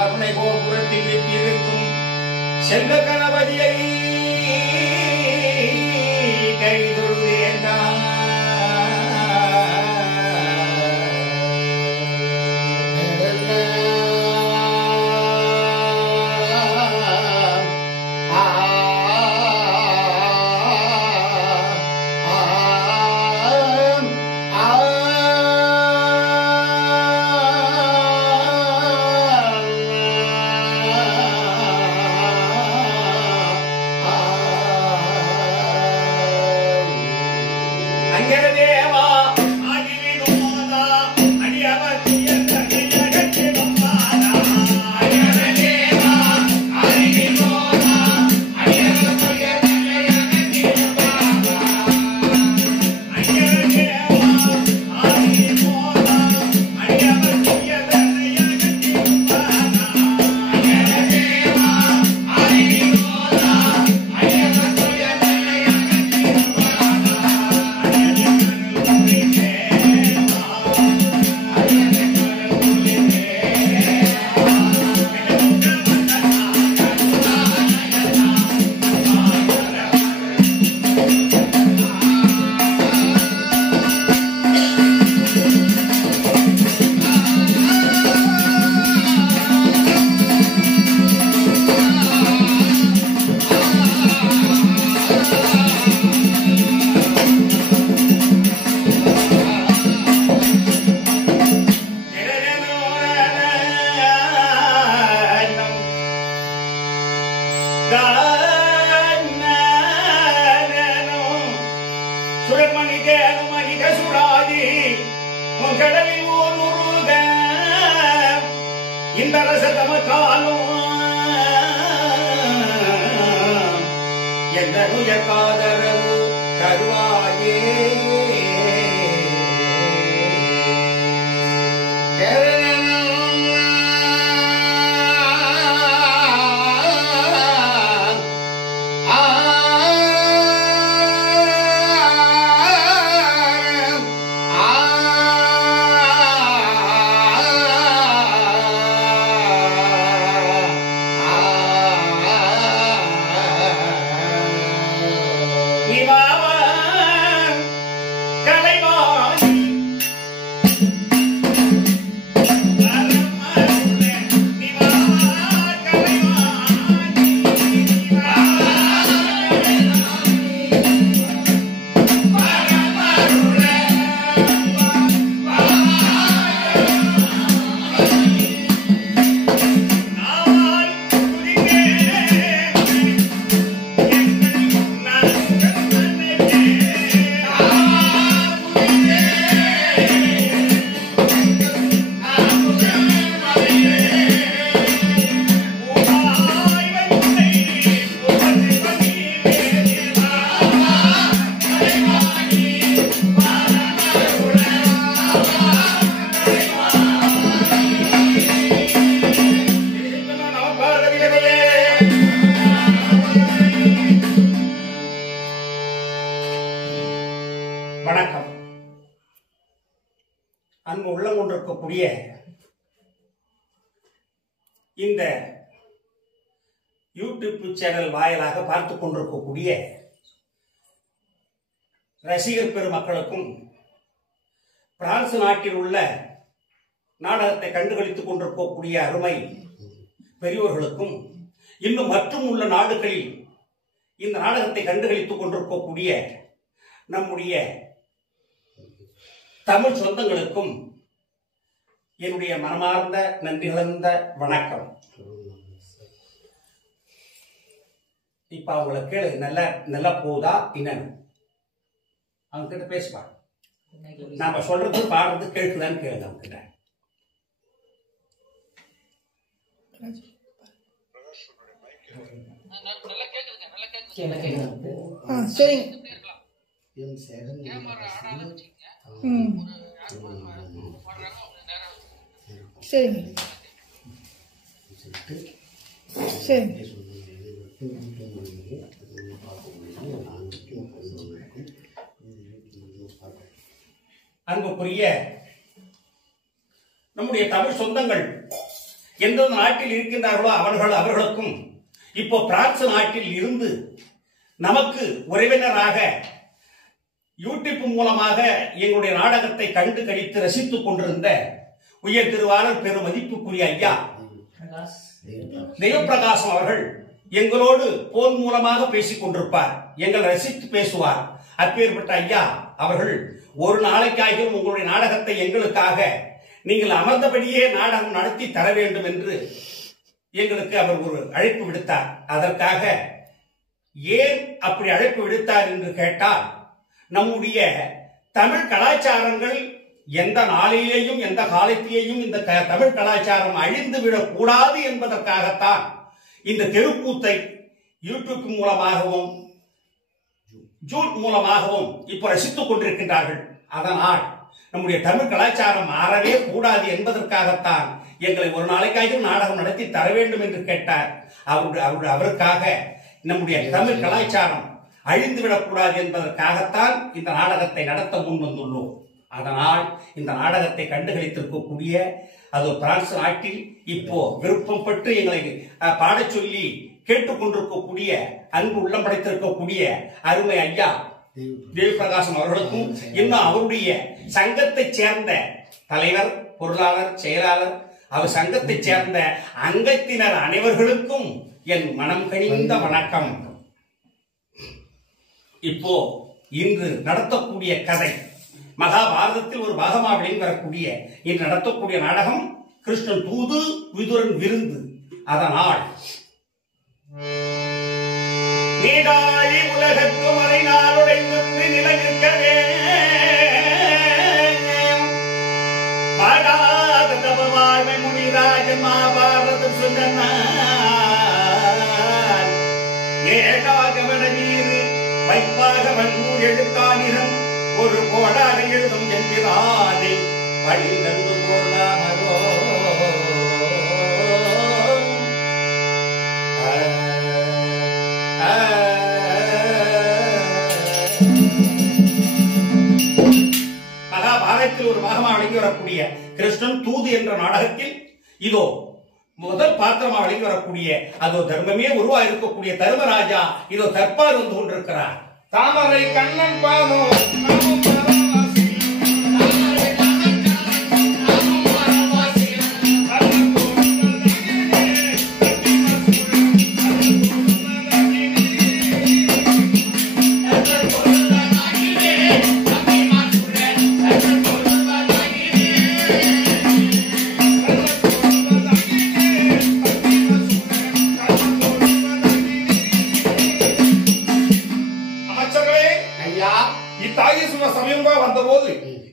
அருணை கோபுரத்தில் வீற்றிருக்கும் செல்வ கணபதியை கைதொழுதேன்தான். இந்த யூடியூப் சேனல் வாயிலாக பார்த்துக் கொண்டிருக்கக்கூடிய ரசிகர் பெருமக்களுக்கும் பிரான்ஸ் நாட்டில் உள்ள நாடகத்தை கண்டுகளித்துக் கொண்டிருக்கக்கூடிய அருமை பெரியோர்களுக்கும் இன்னும் மற்றும் உள்ள நாடுகளில் இந்த நாடகத்தை கண்டுகளித்துக் கொண்டிருக்கக்கூடிய நம்முடைய தமிழ் சொந்தங்களுக்கும் என்னுடைய மனமார்ந்த நன்றி கலந்த வணக்கம். இப்ப அவங்களுக்கு நல்லா போதா என்னன்னு அவங்க கிட்ட பேசுவா. நாம சொல்றது பாடுறது கேட்குதான்னு கேளுங்க அவங்க கிட்ட. சரிங்க சரி. அன்புக்குரிய நம்முடைய தமிழ் சொந்தங்கள் எந்த நாட்டில் இருக்கின்றார்களோ அவர்களுக்கும் இப்போ பிரான்ஸ் நாட்டில் இருந்து நமக்கு உறவினராக யூடியூப் மூலமாக எங்களுடைய நாடகத்தை கண்டு கழித்து ரசித்துக் கொண்டிருந்த உயர் திருவாளர் பெருமதிப்புக்குரிய ஐயா தெய்வப்பிரகாசம் அவர்கள் எங்களோடு போன் மூலமாக பேசிக் கொண்டிருப்பார். எங்கள் ரசித்து பேசுவார். அப்பேற்பட்ட ஐயா அவர்கள் ஒரு நாளைக்காகவும் உங்களுடைய நாடகத்தை எங்களுக்காக நீங்கள் அமர்ந்தபடியே நாடகம் நடத்தி தர வேண்டும் என்று எங்களுக்கு அவர் ஒரு அழைப்பு விடுத்தார். அதற்காக ஏன் அப்படி அழைப்பு விடுத்தார் என்று கேட்டால், நம்முடைய தமிழ் கலாச்சாரங்கள் எந்த நாளிலேயும் எந்த காலத்திலேயும் இந்த தமிழ் கலாச்சாரம் அழிந்துவிடக் கூடாது என்பதற்காகத்தான் இந்த தெருக்கூத்தை யூடியூப் மூலமாகவும் ஜூட் மூலமாகவும் இப்ப ரசித்துக் கொண்டிருக்கின்றார்கள். அதனால் நம்முடைய தமிழ் கலாச்சாரம் மாறவே கூடாது என்பதற்காகத்தான் எங்களை ஒரு நாளைக்காக நாடகம் நடத்தி தர வேண்டும் என்று கேட்டார். அவருக்காக நம்முடைய தமிழ் கலாச்சாரம் அழிந்துவிடக்கூடாது என்பதற்காகத்தான் இந்த நாடகத்தை நடத்த முன் வந்துள்ளோம். அதனால் இந்த நாடகத்தை கண்டுகளித்திருக்கக்கூடிய அது பிரான்ஸ் நாட்டில் இப்போ விருப்பம் பெற்று எங்களை பாடச் சொல்லி கேட்டுக்கொண்டிருக்கக்கூடிய அன்பு உள்ளம் படைத்திருக்கக்கூடிய அருமை ஐயா தேவப்பிரகாசம் அவர்களுக்கும் இன்னும் அவருடைய சங்கத்தை சேர்ந்த தலைவர், பொருளாளர், செயலாளர், அவர் சங்கத்தை சேர்ந்த அங்கத்தினர் அனைவர்களுக்கும் என் மனம் கனிந்த வணக்கம். இப்போ இன்று நடத்தக்கூடிய கதை மகாபாரதத்தில் ஒரு பாகமாக வரக்கூடிய இன்று நடத்தக்கூடிய நாடகம் கிருஷ்ணன் தூது விதுரன் விருந்து. அதனால் நீடாழி உலகத்து மறை நாளுடைந்து நிலை நிற்கவே பாடாத தபவாழ்மை முனிராஜன் மகாபாரதம் சொன்ன ஏகாகமன நீர் வைப்பாக வன்மூர் எழுத்தானிரம் ஒரு கோடாக எழுதும் என்கிறானே வழி நன்று போடாமலோ மகாபாரதத்தில் ஒரு பாகமாக வழங்கி வரக்கூடிய கிருஷ்ணன் தூது என்ற நாடகத்தில் இதோ முதல் பாத்திரமாக வழங்கி வரக்கூடிய அதோ தர்மமே உருவா இருக்கக்கூடிய தர்மராஜா இதோ தற்பார் வந்து கொண்டிருக்கிறார். தாமரை கண்ணன் பாதம்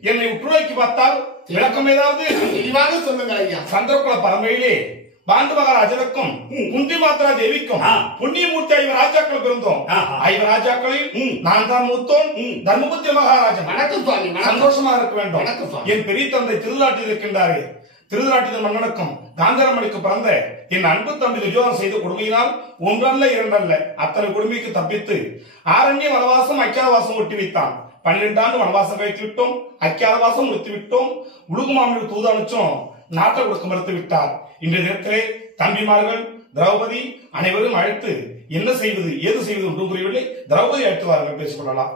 என்னை உற்றுநோக்கி பார்த்தால் விளக்கம் ஏதாவது தெளிவாக சொல்லுங்கள் ஐயா. சந்திரகுல பரம்பரையிலே பாண்டு மகாராஜனுக்கும் குந்தி மாத்ரா தேவிக்கும் புண்ணியமூர்த்தி 5 ராஜாக்கள் பிறந்தோம். 5 ராஜாக்களில் நான் தான் மூத்தோன் தர்மபுத்திர மகாராஜன். வணக்கம் சுவாமி. சந்தோஷமா இருக்க வேண்டும். என் பெரிய தந்தை திருநாட்டில் இருக்கின்றாரே, திருநாட்டின் மன்னனுக்கும் காந்தரமணிக்கு பிறந்த என் அன்பு தம்பி துரியோதனன் செய்த கொடுமையினால் ஒன்றல்ல இரண்டல்ல அத்தனை கொடுமைக்கு தப்பித்து ஆரண்ய வனவாசம் அக்கியாவாசம் ஒட்டி வைத்தான். 12 ஆண்டு வனவாசம் கழித்து விட்டோம், அக்கியாவாசம் முடித்து விட்டோம். உலகுமாமியில் தூது அனுப்பிச்சோம், நாட்டை கொடுக்க மறுத்து விட்டார். இன்றைய தினத்திலே தம்பிமார்கள் திரௌபதி அனைவரும் அழைத்து என்ன செய்வது ஏது செய்வது ஒன்றும் புரியவில்லை. திரௌபதி அழைத்து வாருங்கள், பேசிக் கொள்ளலாம்.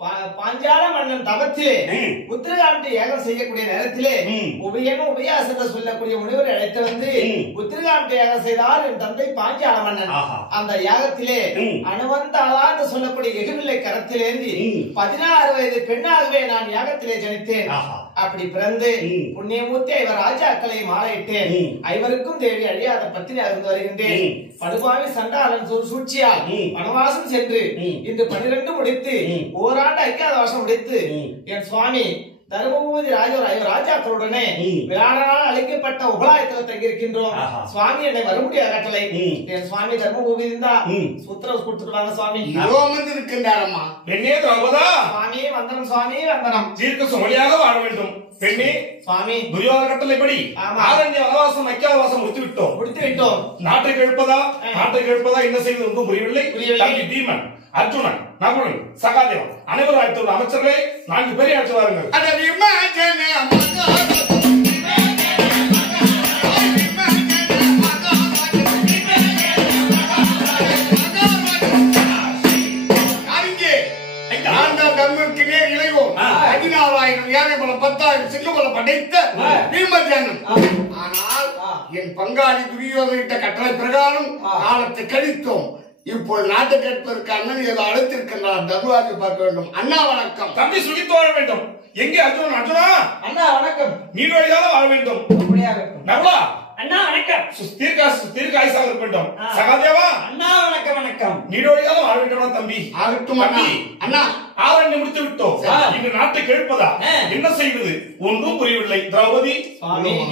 பாஞ்சால மன்னன் தவத்திலே உத்திரகாண்டி யாகம் செய்யக்கூடிய நேரத்திலே உபயாசத்தை சொல்லக்கூடிய முனிவரை அழைத்து வந்து உத்திரகாண்டி யாகம் செய்தார் என் தந்தை பாஞ்சால மன்னன். அந்த யாகத்திலே அனுவந்தாளா என்று சொல்லக்கூடிய எதிர்நிலை கரத்திலேந்தி 16 வயது பெண்ணாகவே நான் யாகத்திலே ஜனித்தேன். அப்படி பிறந்து புண்ணியமூர்த்தி ஐவர் ராஜாக்களை மாலையிட்டேன். ஐவருக்கும் தேவி அழியாத பத்தினியாக இருந்து வருகின்றேன். படுபாவி சண்டாளன் சூழ்ச்சியால் வனவாசம் சென்று இன்று 12 முடித்து ஓராண்டு ஐக்கியாவாசம் முடித்து என் சுவாமி தர்மபூதி ராஜாக்களுடனே விராடனால் அழைக்கப்பட்ட உபலாயத்தில் தங்கியிருக்கின்றோம். சுவாமி என்னை வரும்படியாக கட்டளை. என் சுவாமி தர்மபூமி இருந்தா சூத்திரம் கொடுத்துருவாங்க. சுவாமி இருக்கின்றாரம்மா பெண்ணே திரௌபதா. சுவாமி வந்தனம். சுவாமி வந்தனம். தீர்க்க சுமலியாக வாழ வேண்டும் பெண்ணே. சுவாமி துரியோதன கட்டளைப்படி ஆரண்ய வனவாசம் ஐக்கியாவாசம் முடித்து விட்டோம். நாட்டை கேட்பதா என்ன செய்வது ஒன்றும் புரியவில்லை. தம்பி பீமன், அர்ஜுனன், நகுலன், சகாதேவன் அனைவரும் அழைத்து அமைச்சர்களே 4 பேரை அழைத்து வாருங்கள். இளைவோம் 14,000 யானை பலம் 10,000 சிங்கபலம் படைத்த பீமஜானம். ஆனால் என் பங்காளி துரியோதனிட்ட கட்டளை பிரகாரம் காலத்தை கழித்தோம். இப்போது நாட்டை கேட்பதற்கு அண்ணன் ஏதோ அழைத்திருக்கின்றார். தர்மராஜை பார்க்க வேண்டும். அண்ணா வணக்கம். தம்பி சுகித்து வாழ வேண்டும். எங்கே அர்ஜுனன்? அர்ஜுனா அண்ணா வணக்கம். நீர் வழியாக வாழ வேண்டும். நகுலா அண்ணா வணக்கம். தீர்க்க ஆயுசாக இருக்க வேண்டும். சகாதேவா அண்ணா வணக்கம். வணக்கம். நீர் வழியாக வாழ வேண்டும். தம்பி அண்ணா ஆரண்யம் முடித்து விட்டோம். இன்று நாட்டை கேட்பதா என்ன செய்வது ஒன்றும் புரியவில்லை. திரௌபதி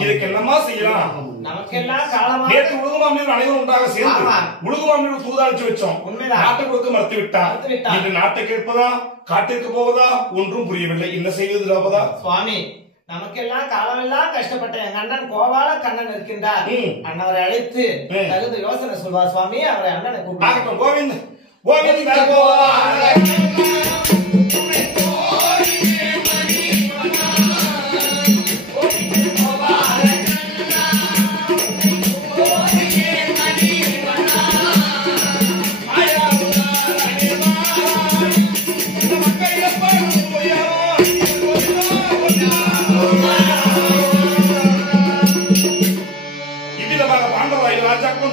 இதுக்கு என்னமா செய்யலாம்? நமக்கெல்லாம் காலமாக நேற்று உலகமாமியர் அனைவரும் ஒன்றாக சேர்ந்து உலகமாமியர் தூதாளிச்சு வச்சோம். நாட்டை கொடுக்க மறுத்து விட்டார். இன்று நாட்டை கேட்பதா காட்டிற்கு போவதா ஒன்றும் புரியவில்லை. என்ன செய்வது திரௌபதா? சுவாமி நமக்கெல்லாம் காலமெல்லாம் கஷ்டப்பட்ட எங்க அண்ணன் கோபால கண்ணன் இருக்கின்றார். அண்ணவரை அழைத்து தகுந்த யோசனை சொல்வார். சுவாமி அவரை அண்ணனை கூப்பிட்டு கோவிந்த் கோவிந்த்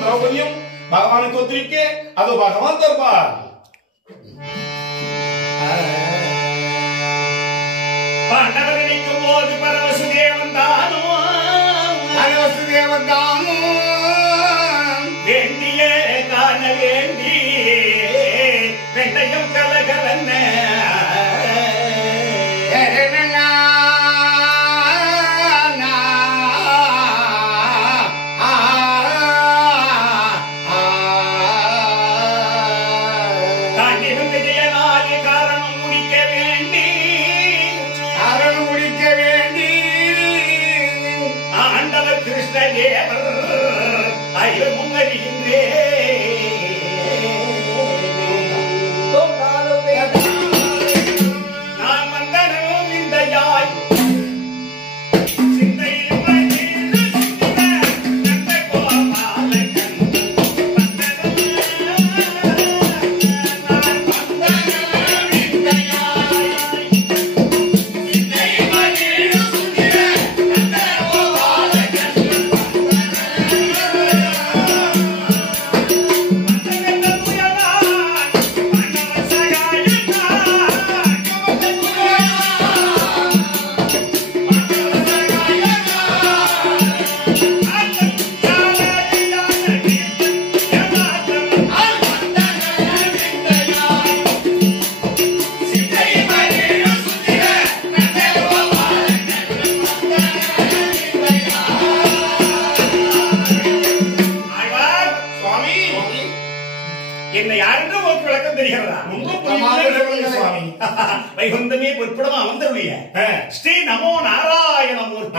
திரௌபதியும் பகவானை தோற்றிருக்கே அது பகவான் தருவார். பாண்டவர் நினைக்கும் போது பரவசுதேவன் தானோ வேண்டிய காண வேண்டி வெண்டையும் கலகலன்ன வைகுந்தமே பொற்படமா அமர்ந்தருடைய ஸ்ரீ நமோ நாராயணமூர்த்தி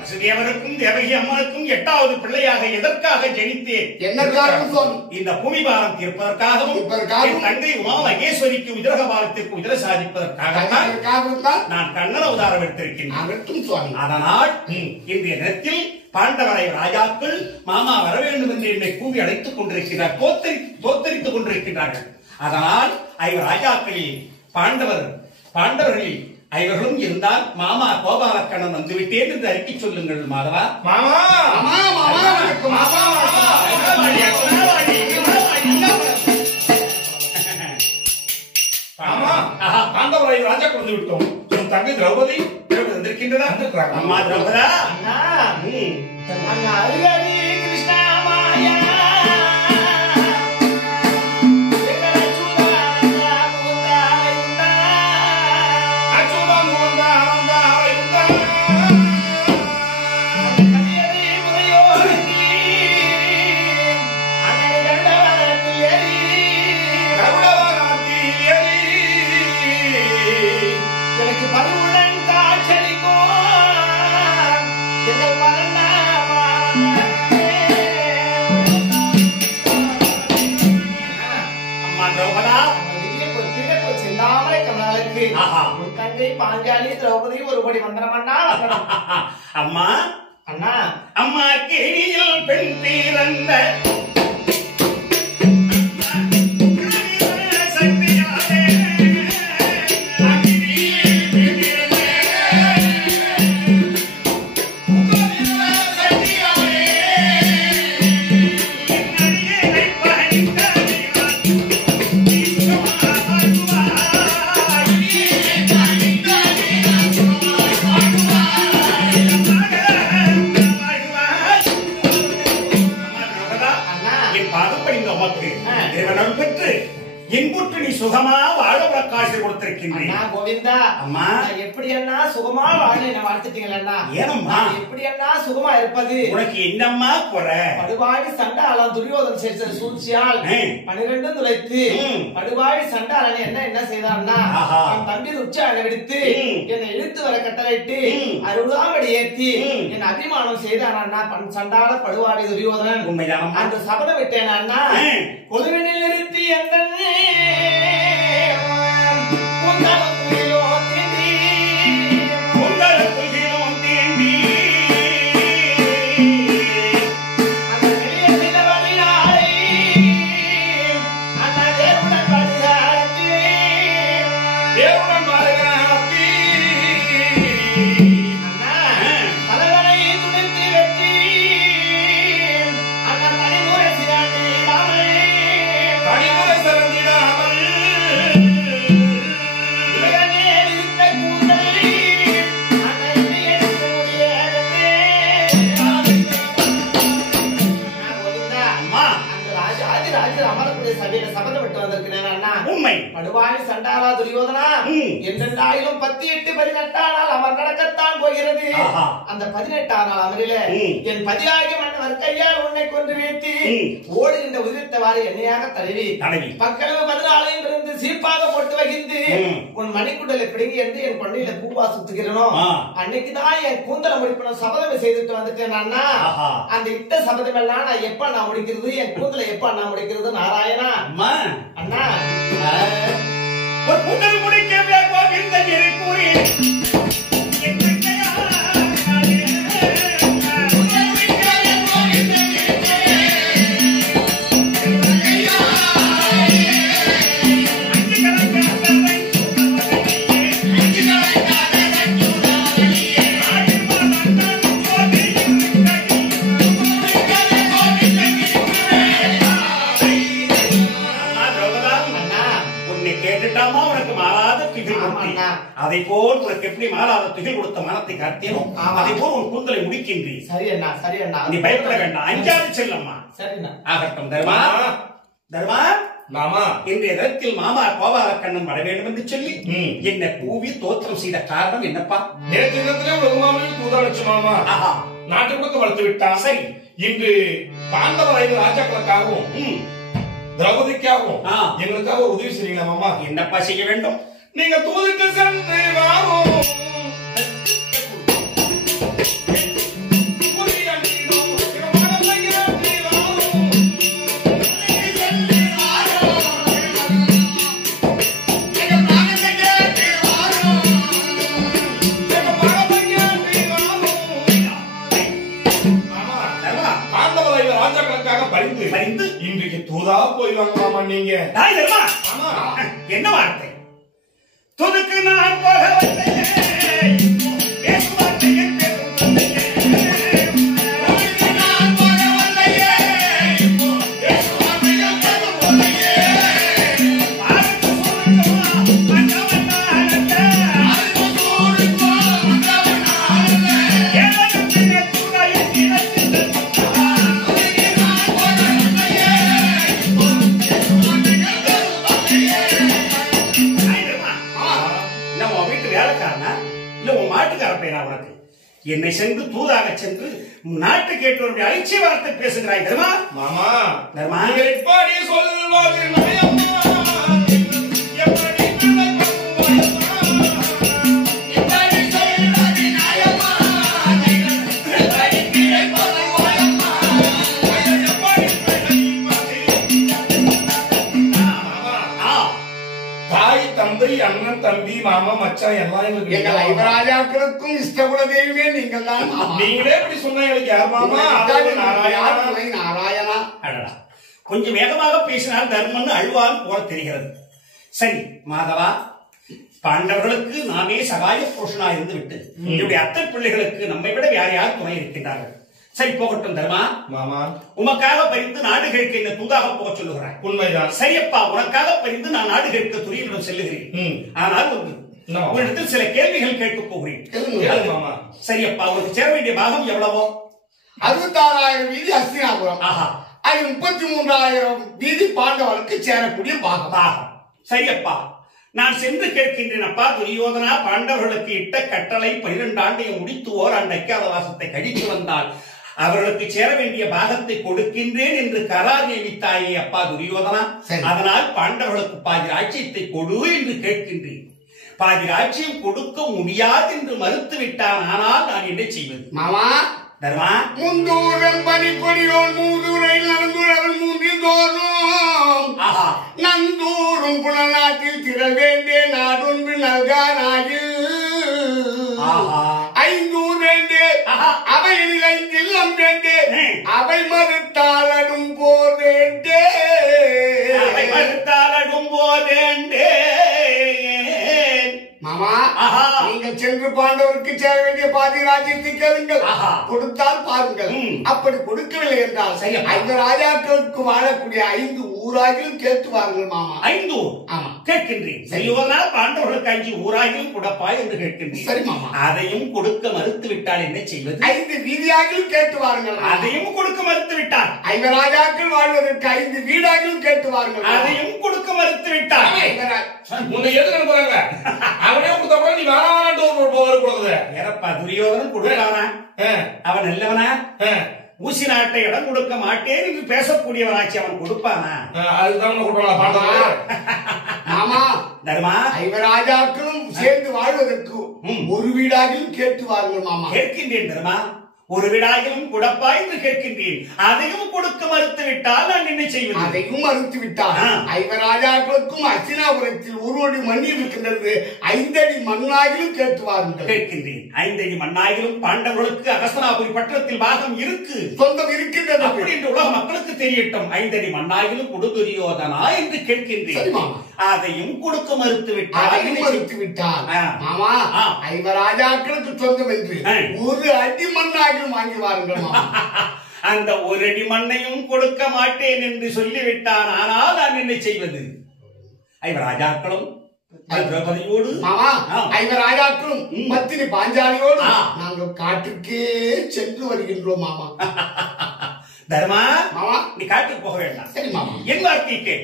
வசுதேவருக்கும் தேவகி அம்மனுக்கும் 8வது பிள்ளையாக எதற்காக ஜெனித்தேன்? என்ன காரணம்? இந்த பூமி பாரம் தீர்ப்பதற்காகவும் என் தங்கை உமா மகேஸ்வரிக்கு உதிரக பாரத்திற்கு உதிர சாதிப்பதற்காக நான் கண்ணன அவதாரம் எடுத்திருக்கின்றேன். அதனால் இன்றைய தினத்தில் பாண்டவரை ராஜாக்கள் மாமா வர வேண்டும் என்று என்னை கூவி அழைத்துக் கொண்டிருக்கிறார், தோத்தரித்துக் கொண்டிருக்கிறார்கள். அதனால் ஐவர் ராஜாக்களில் பாண்டவர்களில் ஐவர்களும் இருந்தால் மாமா கோபாலக்கண்ணன் வந்துவிட்டேன் என்று அறிக்கை சொல்லுங்கள். மாதவா மாமா பாண்டவரை ராஜாக்கள் வந்து விட்டோம். என் தங்கை திரௌபதி வந்திருக்கின்றதா? அம்மா திரௌபதா, பாஞ்சாலி திரௌபதி ஒருபடி வந்தனம் அண்ணா. அம்மா அண்ணா அம்மா கேணியில் பெண் பிறந்த சுகமா வாழ பிரகாசி கொடுத்திருக்கின்றேன். கோவிந்தா, அம்மா எப்படி அண்ணா சுகமா வாழ என்ன வாழ்த்துட்டீங்களா? ஏனம்மா எப்படி அண்ணா சுகமா இருப்பது? உனக்கு என்னம்மா குறை? படுவாழி சண்டாளன் துரியோதன் செய்த சூழ்ச்சியால் 12 துளைத்து படுவாழி சண்டாளன் என்ன செய்தான்னா, என் தம்பி உச்சாக எடுத்து என்னை இழுத்து வர கட்டளையிட்டு 60ஆம் அடி ஏற்றி என் அபிமானம் செய்தானா சண்டாள படுவாழி துரியோதனன். உண்மைதான். அந்த சபதம் விட்டேன் அண்ணா, கொலுவினில் நிறுத்தி எந்த படுவாழி சண்டாளா துரியோதனா என்றென்றாயிலும் 18 18 நாள் அமர் நடக்கத்தான் போகிறது. அந்த 18ஆம் நாள் அமரில என் பதியாகிய மன்னவர் கையால் உன்னை கொண்டு வீழ்த்தி ஓடுகின்ற உதிர்த்தவாறு எண்ணெயாக தடவி பக்களவு 14 இருந்து சீப்பாக போட்டு வகிந்து உன் மணிக்குண்டலை பிடுங்கி என்று என் கொண்டையில பூவா சுத்துகிறனோ அன்னைக்குதான் என் கூந்தலை முடிக்கணும் சபதம் செய்துட்டு வந்துட்டேன் அண்ணா. அந்த இட்ட சபதம் எல்லாம் நான் எப்ப நான் முடிக்கிறது, என் கூந்தலை எப்ப நான் முடிக்கிறது? நாராயணா அண்ணா ஒரு கூந்தல் முடிக்க கோவிந்த நெறி கூறி அதை போல் உனக்கு எப்படி மாறாத துகில் கொடுத்த மனத்தை காட்டியோ அதை போல் உன் கூந்தலை முடிக்கின்றேன். சரி அண்ணா, சரி அண்ணா, நீ பயப்பட வேண்டாம், அஞ்சாது செல்லம்மா. சரிண்ணா. ஆகட்டும் தர்மா. தர்மா மாமா, இன்றைய தினத்தில் மாமா கோபாலக்கண்ணன் வர வேண்டும் என்று சொல்லி என்ன கூவி தோற்றம் செய்த காரணம் என்னப்பா? நேற்று தினத்திலே உலகமாவில் தூதாளிச்சு மாமா நாட்டு கொடுக்க வளர்த்து விட்டான். சரி, இன்று பாண்டவர் 5 ராஜாக்களுக்காகவும் திரௌபதிக்காகவும் எங்களுக்காக ஒரு உதவி செய்யுங்களா மாமா? என்னப்பா செய்ய வேண்டும்? நீங்க தூதுக்கு சென்று வாரும். ராஜாக்களுக்காக பரிந்து இன்றைக்கு தூதா போய் வாங்கலாமா நீங்க? ஆமா. என்ன வார்த்தை? துதுக்கு நான் போக வந்தேன், பேசுவார்த்தையில் பேசும் என்னை சென்று தூதாக சென்று நாட்டு கேட்டவருடைய அழிச்சி வார்த்தை பேசுகிறாய் தர்மா. மாமா தர்மா எப்படி சொல்வது நயமா? அண்ணன் தம்பி மாமா மச்சான் எல்லாம் எங்கள் ஐவராஜாக்களுக்கும் இஷ்டகுல தெய்வமே நீங்கள் தான். நீங்களே இப்படி சொன்னா எங்களுக்கு யார் மாமா? நாராயணா. கொஞ்சம் வேகமாக பேசினால் தர்மன் அழுவான் போல தெரிகிறது. சரி மாதவா, பாண்டவர்களுக்கு நாமே சகாய புருஷனா இருந்து விட்டு என்னுடைய அத்தை பிள்ளைகளுக்கு நம்மை விட வேற யார் துணை இருக்கின்றார்கள். சரி போகட்டும் தர்மா. மாமா உமக்காக பறிந்து நாடு கேட்க என்ன தூதாக போக சொல்லுகிறார். உண்மைதான். சரியப்பா, உனக்காக பறிந்து நான் நாடு கேட்க துரியனிடம் செல்லுகிறேன். ஆனால் உங்களிடத்தில் சில கேள்விகள் கேட்க போகிறேன். மாமா சரியப்பா, உனக்கு சேர வேண்டிய பாகம் எவ்வளவோ? 66,000 வீதி அஸ்தினாபுரம். ஆஹா. அது 33,000 வீதி பாண்டவர்களுக்கு சேரக்கூடிய பாகம். சரியப்பா, நான் சென்று கேட்கின்றேன். அப்பா துரியோதனா, பாண்டவர்களுக்கு இட்ட கட்டளை 12 ஆண்டையும் முடித்து ஓராண்டு அக்கியாதவாசத்தை கழித்து வந்தால் அவர்களுக்கு சேர வேண்டிய பாகத்தை கொடுக்கின்றேன் என்று கரார் நியமித்தாயே அப்பா துரியோதனா. அதனால் பாண்டவர்களுக்கு பாதி ராஜ்யத்தை கொடு என்று கேட்கின்றேன். பாதி ராஜ்யம் கொடுக்க முடியாது என்று மறுத்து விட்டான். ஆனால் நான் என்ன செய்வது? மாமா தர்மா, முந்தூரம் பனிப்பொடியோன் மூதுரை நடந்துழவன் மூன்றில் தோறும் நந்தூரும் புனநாட்டில் திரள் வேண்டே நாடொன்று நல்கானாயில் 5 வேண்டே அவையில் 5 வேண்டே அவை மறுத்தாளடும் போர் வேண்டே வேண்டே. மாமா நீங்கள் சென்று பாண்டவருக்கு சேர வேண்டிய பாதி ராஜ்யத்தை கேளுங்கள். கொடுத்தால் பாருங்கள். அப்படி கொடுக்கவில்லை என்றால் 5 ராஜாக்களுக்கு வாழக்கூடிய 5 ஊராகிலும் கேட்டு வாருங்கள் மாமா. 5 ஊர்? ஆமா கேட்கின்றேன். பாண்டவர்களுக்கு 5 ஊராகிலும் கொடுப்பாய் என்று கேட்கின்றேன். சரி மாமா. அதையும் கொடுக்க மறுத்து விட்டால் என்ன செய்வது? 5 வீதியாகிலும் கேட்டு வாருங்கள். அதையும் கொடுக்க மறுத்து விட்டார். 5 ராஜாக்கள் வாழ்வதற்கு 5 வீடாகிலும் கேட்டு வாருங்கள். அதையும் கொடுக்க மறுத்து விட்டார். உன்னை எது நினைக்கிறாங்க? அவனே கொடுத்தா கூட நீ வேணாண்டு கொடுக்குது. ஏறப்பா துரியோதனன் கொடுக்கலானா? அவன் நல்லவனா? ஊசி நாட்டை இடம் கொடுக்க மாட்டேன் என்று பேசக்கூடியவனாச்சு. அவன் கொடுப்பானா? அதுதான் ஆமா தர்மா, 5 ராஜாக்களும் சேர்ந்து வாழ்வதற்கு ஒரு வீடாகிலும் கேட்டு வாருங்கள் மாமா. கேட்கின்றேன் தர்மா. ஒரு வீடாகிலும் கொடுப்பா என்று கேட்கின்றேன். அதையும் கொடுக்க மறுத்து விட்டால் நான் என்ன செய்வது? அதையும் மறுத்து விட்டால் 5 ராஜாக்களுக்கும் அஸ்தினாபுரத்தில் 1 அடி மண் இருக்கின்றது. 5 அடி மண்ணாகிலும் கேட்டு வாருங்கள். கேட்கின்றேன். 5 அடி மண்ணாகிலும் பாண்டவர்களுக்கு அகஸ்தனாபுரி பட்டணத்தில் பாகம் இருக்கு, சொந்தம் இருக்கின்றது. அப்படி என்று உலக மக்களுக்கு தெரியட்டும். 5 அடி மண்ணாகிலும் கொடு துரியோதனா என்று கேட்கின்றேன். அதையும் கொடுக்க மறுத்து விட்டால் மாமா 5 ராஜாக்களுக்கு சொந்தம் என்று 1 அடி மண்ணாகி வாங்கி வாருங்கள். அந்த 1 அடி மண்ணையும் கொடுக்க மாட்டேன் என்று சொல்லிவிட்டான். ஆனால் நான் என்ன செய்வது? 5 ராஜாக்களும் திரௌபதியோடு 5 ராஜாக்களும் பத்தினி பாஞ்சாலியோடு நாங்கள் காட்டுக்கே சென்று வருகின்றோம் மாமா. தர்மா, நீ காட்டுக்கு போக வேண்டாம். சரி மாமா. என் வார்த்தைக்கு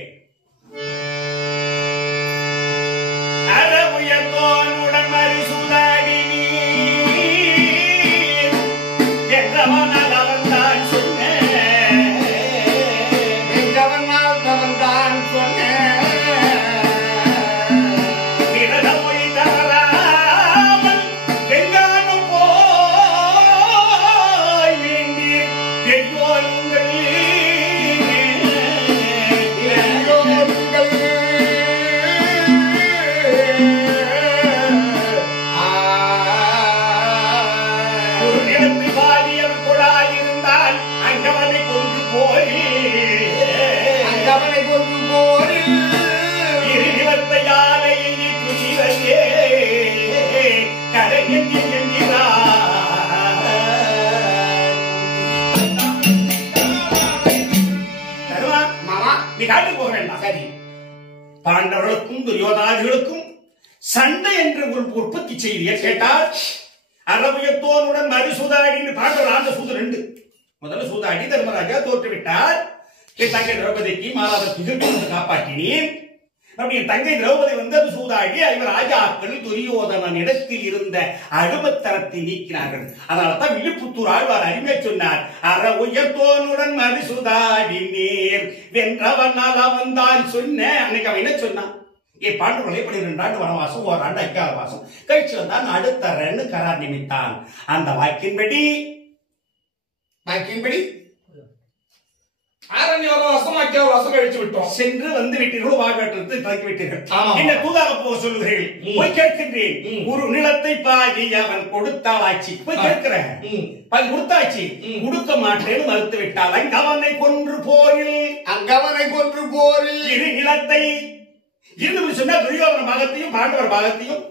அறவுயர்த்தோனுடன் மரிசுதாடி என்றவனால் அவன் தான் சொன்னேன். விரதமொழி தவறாமல் வெங்கானம் போய் வேண்டி பெரியோருங்கள் பாதியம் கொடாயிரு நீ காட்டுக்கு போக வேண்டாம். சரி. பாண்டவர்களுக்கும் துரியோதனாதிகளுக்கும் சண்டை என்று ஒரு உற்பத்தி செய்தியை கேட்டால் அரபுயத்தோனுடன் மறுசூதாடி பாண்டவர் ஆண்ட சூது 2. முதல்ல சூதாடி தர்மராஜா தோற்றுவிட்டார். என் தங்கை திரௌபதிக்கு மாலாதற்கு காப்பாற்றினேன். நம்முடைய தங்கை திரௌபதி வந்து அது சூதாடி ஐவர் ராஜாக்கள் துரியோதனன் இடத்தில் இருந்த அடிமத்தனத்தை நீக்கினார்கள். அதனால்தான் விழுப்புத்தூர் ஆழ்வார் அருமையை சொன்னார், அற உயர்த்தோனுடன் மறுசூதாடி நீர் வென்றவனால் அவன் தான் சொன்ன. அன்னைக்கு அவன் என்ன சொன்னான்? என் பாண்டவர்களை 12 ஆண்டு வனவாசம், 1 ஆண்டு அஜ்ஞாதவாசம் கழிச்சு வந்தான், அடுத்த கரார் நிமித்தான். அந்த வாக்கின்படி கழிச்சு விட்டோம். சென்று வந்து விட்டீர்கள், வாழ்வாற்றத்தை தங்கி விட்டீர்கள். என்ன தூதாக போக சொல்லுகிறீர்கள்? போய் கேட்கின்றேன். ஒரு நிலத்தை பாதி அவன் கொடுத்தால் ஆட்சி. போய் கேட்கிறேன், பாதி கொடுத்தாச்சு, கொடுக்க மாட்டேன்னு மறுத்து விட்டால் அங்கவனை கொன்று போரில் இரு நிலத்தை இருந்து சொன்னா துரியோதன பாகத்தையும் பாண்டவர் பாகத்தையும்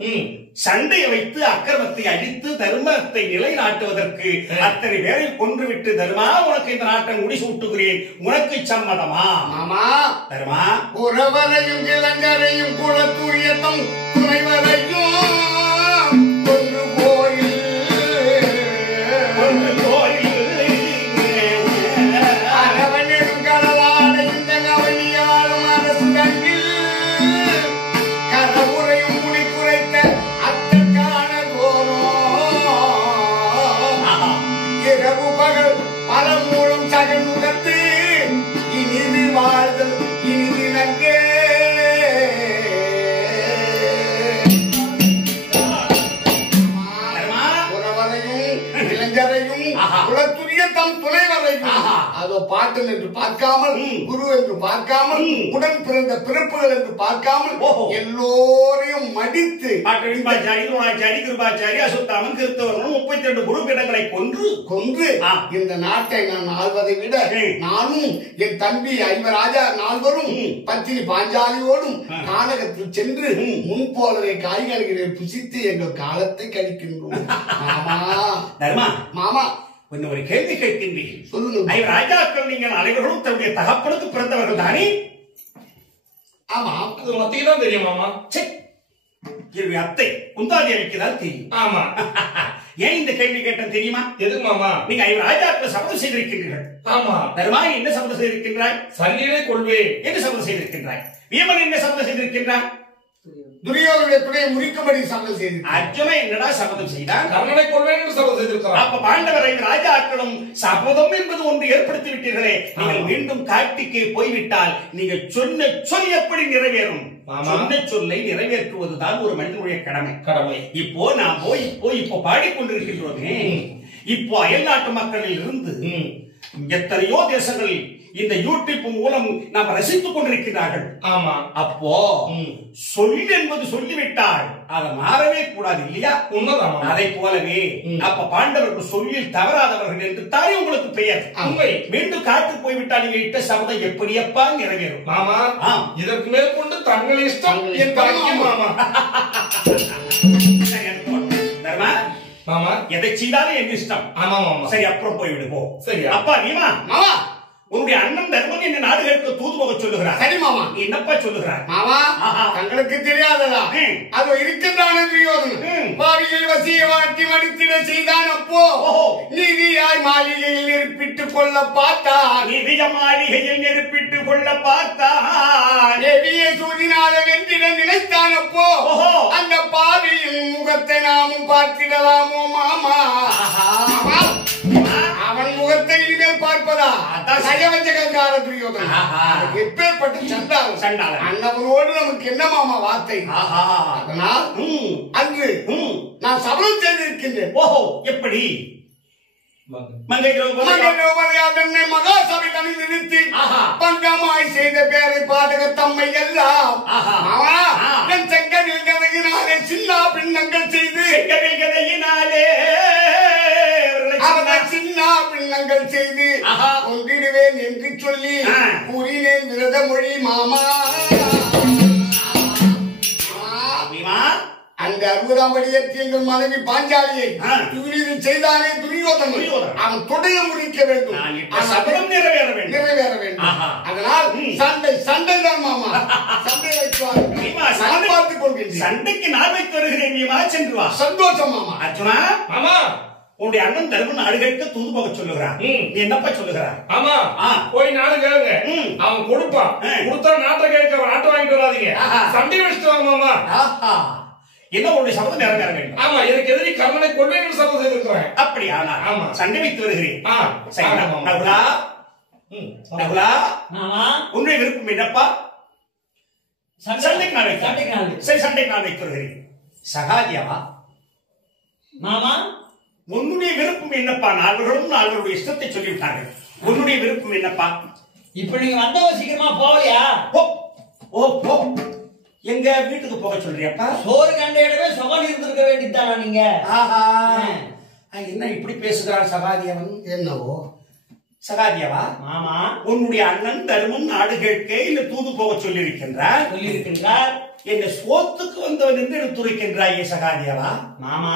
சண்டையை வைத்து அக்கிரமத்தை அழித்து தர்மத்தை நிலைநாட்டுவதற்கு அத்தனை பேரை கொன்றுவிட்டு தர்மா உனக்கு இந்த நாட்டை முடிசூட்டுகிறேன், உனக்கு சம்மதமா? தர்மா உறவரையும் இளைஞரையும் குலத்துரியத்தும் துணைவரையும் கொன்று போயில் அரவணையும் கடலாட இந்த கவனியாலும் அரசு தங்கில் கரவுரையும் முடி குறைத்த அத்தற்கான கோரம் இரவு பகல் பல மூலம் சகமுகத்து இனிது வாழ்தல் இனிது நங்கே குலத்துரியத்தம் துணைவரையும் அதோ பாட்டன் என்று பார்க்காமல், குரு என்று பார்க்காமல், உடன் பிறந்த பிறப்புகள் என்று பார்க்காமல் எல்லோரையும் மடித்து கிருபாச்சாரி அசுத்தாமன் கிறிஸ்தவர்களும் 32 குரு பீடங்களை கொன்று இந்த நாட்டை நான் ஆள்வதை விட நானும் என் தம்பி ஐவராஜா 4 பத்தினி பாஞ்சாலியோடும் நாடகத்தில் சென்று முன்போலரை காய்கறிகளை புசித்து எங்கள் காலத்தை கழிக்கின்றோம். மாமா ஒரு கேள்வி கேட்கின்றேன், சொல்லுங்க. ராஜாக்கள் நீங்கள் அனைவர்களும் தன்னுடைய தகப்பனுக்கு பிறந்தவர்கள் தானே? ஆமா, அது மத்தியதான் தெரியும் மாமா. அத்தை குந்தாதி அளிக்கிறார் தெரியும். ஆமா. ஏன் இந்த கேள்வி கேட்டேன் தெரியுமா? எது மாமா? நீங்க ராஜாக்கள் சபதம் செய்திருக்கின்றீர்கள். ஆமா. தர்மா என்ன சபதம் செய்திருக்கின்றாய்? சன்னீரை கொள்வேன் என்ன சபதம் செய்திருக்கின்றாய்? வீமன் என்ன சபதம் செய்திருக்கின்றான்? துரியோதனுடைய துணையை முறிக்கும்படி சபதம் செய்து. அர்ஜுனன் என்னடா சபதம் செய்தான்? கர்ணனை கொள்வேன் என்று சபதம் செய்திருக்கிறார். அப்ப பாண்டவரை ராஜாக்களும் சபதம் என்பது ஒன்று ஏற்படுத்தி விட்டீர்களே, நீங்கள் மீண்டும் காட்டிக்கு போய்விட்டால் நீங்க சொன்ன சொல் எப்படி நிறைவேறும்? சொன்ன சொல்லை நிறைவேற்றுவதுதான் ஒரு மனிதனுடைய கடமை. இப்போ நாம் இப்போ பாடிக்கொண்டிருக்கின்றோமே, இப்போ அயல் நாட்டு மக்களில் இருந்து எத்தனையோ தேசங்கள் இந்த யூடியூப் மூலம் நாம் ரசித்துக் கொண்டிருக்கிறார்கள். ஆமா. அப்போ சொல் என்பது சொல்லிவிட்டால் அதை மாறவே கூடாது இல்லையா? உண்மைதான். அதை போலவே அப்ப பாண்டவர்கள் சொல்லில் தவறாதவர்கள் என்று தானே உங்களுக்கு பெயர். மீண்டும் காட்டு போய்விட்டால் நீங்க இட்ட சபதம் எப்படியப்பா நிறைவேறும்? மாமா, இதற்கு மேற்கொண்டு தங்கள் இஷ்டம் என் மாமா. தர்மா மாமா, எதை செய்தாலும் என் இஷ்டம். ஆமா மாமா. சரி, அப்புறம் போய்விடுவோம். சரி அப்பா நீமா மாமா, உன்னுடைய அண்ணன் தர்மன் என்ன நாடுகளுக்கு தூது போக சொல்லுகிறார். சரி மாமா. நீ என்னப்பா சொல்லுகிறார்? மாமா, தங்களுக்கு தெரியாததா? அது இருக்கின்றான துரியோதனன் பாவியில் வசிய வாட்டி மடித்திட செய்தான். அப்போ நீதியாய் மாளிகையில் நெருப்பிட்டுக் கொள்ள பார்த்தான். நெவிய சூதினால வென்றிட நினைத்தான். அப்போ அந்த பாவியின் முகத்தை நாமும் பார்த்திடலாமோ மாமா? அவன் முகத்தை இனிமேல் பார்ப்பதா? நயவஞ்சகங்கார துரியோதனன் எப்பேற்பட்ட சண்டாளன். அண்ணவனோடு நமக்கு என்ன மாமா வார்த்தை? அதனால் அன்று நான் சபதம் செய்திருக்கின்றேன். ஓஹோ, எப்படி? மங்கை திரௌபதி மகாசபை தனி நிறுத்தி பங்கமாய் செய்த பேரை பாதக தம்மை எல்லாம் என் செங்கலில் கதையினாலே சின்ன பின்னங்கள் செய்து சின்ன பின்னங்கள் செய்து கொண்டிடுவேன் என்று சொல்லி கூறினேன் விரத மொழி மாமா. அந்த 60ஆம் அடியேற்றி எங்கள் மனைவி பாஞ்சாலியை துரிதம் செய்தானே துரியோதனன், அவன் தொடைய முறிக்க வேண்டும், சபதம் நிறைவேற வேண்டும், நிறைவேற வேண்டும். அதனால் சண்டை தான் மாமா, சண்டை வைப்பார் பார்த்துக் கொள்கிறேன். சண்டைக்கு நான் வைத்து வருகிறேன், நீ சென்று வா. சந்தோஷம் மாமா. அர்ஜுனா, ஆமா, உன்னுடைய அண்ணன் தருமன் நாடுகளுக்கு தூது போக சொல்லுகிறான். நீ என்னப்பா சொல்லுகிறான்? ஆமா, போய் நாடு கேளுங்க, அவன் கொடுப்பான். கொடுத்தா நாட்டை கேட்க நாட்டை வாங்கிட்டு வராதீங்க, சண்டை வச்சுட்டு வாங்க மாமா. என்ன உன்னுடைய சபதம் நிறைவேற வேண்டும். ஆமா, எனக்கு எதிரி கர்ணனை கொள்வேன் என்று சபதம் செய்திருக்கிறேன். அப்படியா? ஆமா, சண்டை வைத்து வருகிறேன். உன்னுடைய விருப்பம் என்னப்பா? சண்டைக்கு நான் வைக்கிறேன். சரி, சண்டைக்கு நான் வைத்து வருகிறேன். சகாதியாவா மாமா, உன்னுடைய விருப்பம் என்னப்பா? நால்வர்களும் நால்வருடைய இஷ்டத்தை சொல்லிவிட்டார்கள். உன்னுடைய விருப்பம் என்னப்பா? இப்ப நீங்க வந்தவ சீக்கிரமா போகலையா? எங்க வீட்டுக்கு போக சொல்றியப்பா? சோறு கண்ட இடமே சுகம் இருந்திருக்க வேண்டியதானா நீங்க? என்ன இப்படி பேசுகிறான் சகாதியவன்? என்னவோ சகாதியவா மாமா, உன்னுடைய அண்ணன் தருமன் நாடு கேட்க இல்ல தூது போக சொல்லியிருக்கின்றார். என்ன சோத்துக்கு வந்தவன் என்று எடுத்துரைக்கின்றாயே சகாதியவா? மாமா,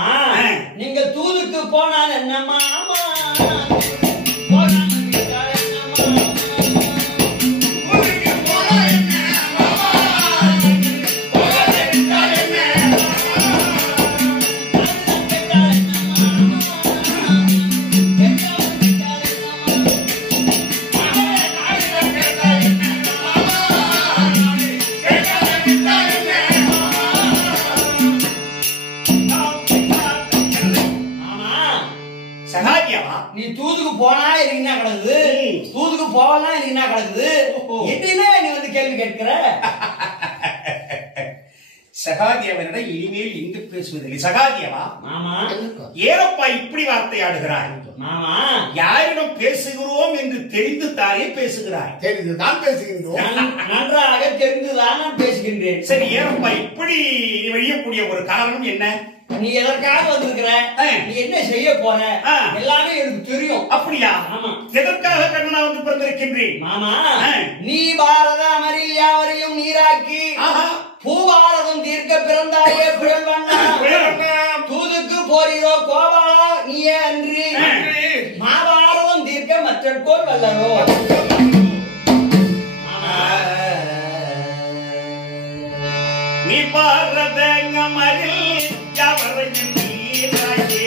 நீங்க தூதுக்கு போனால் என்ன மாமா? நீ தூதுக்கு போனா எனக்கு என்ன கிடக்குது, தூதுக்கு போகலாம் எனக்கு என்ன கிடக்குது, என்ன நீ வந்து கேள்வி கேட்கிற? சகாதியவனிடம் இனிமேல் இங்கு பேசுவதில்லை. சகாதியவா மாமா, ஏறப்பா இப்படி வார்த்தையாடுகிறாய்? மாமா, யாரிடம் பேசுகிறோம் என்று தெரிந்து தானே பேசுகிறாய்? தெரிந்துதான் பேசுகின்றோம். நன்றாக தெரிந்துதான் நான் பேசுகின்றேன். சரி, ஏறப்பா இப்படி வெளியக்கூடிய ஒரு காரணம் என்ன? நீ எதற்காக வந்திருக்கிற, நீ என்ன செய்ய போற, எல்லாமே எனக்கு தெரியும். அப்படியா? ஆமா. எதற்காக கண்ணா வந்து பிறந்திருக்கின்றேன்? மாமா, நீ பாரத அமரில் யாவரையும் நீராக்கி பூபாரதம் தீர்க்க பிறந்தாயே புயல்வண்ணா, தூதுக்கு போறியோ கோபாலா நீயே அன்றி, மாபாரதம் தீர்க்க மற்றற்கோள் வல்லரோ. நீ பாரத அமரில் யாவரையும் நீராக்கி,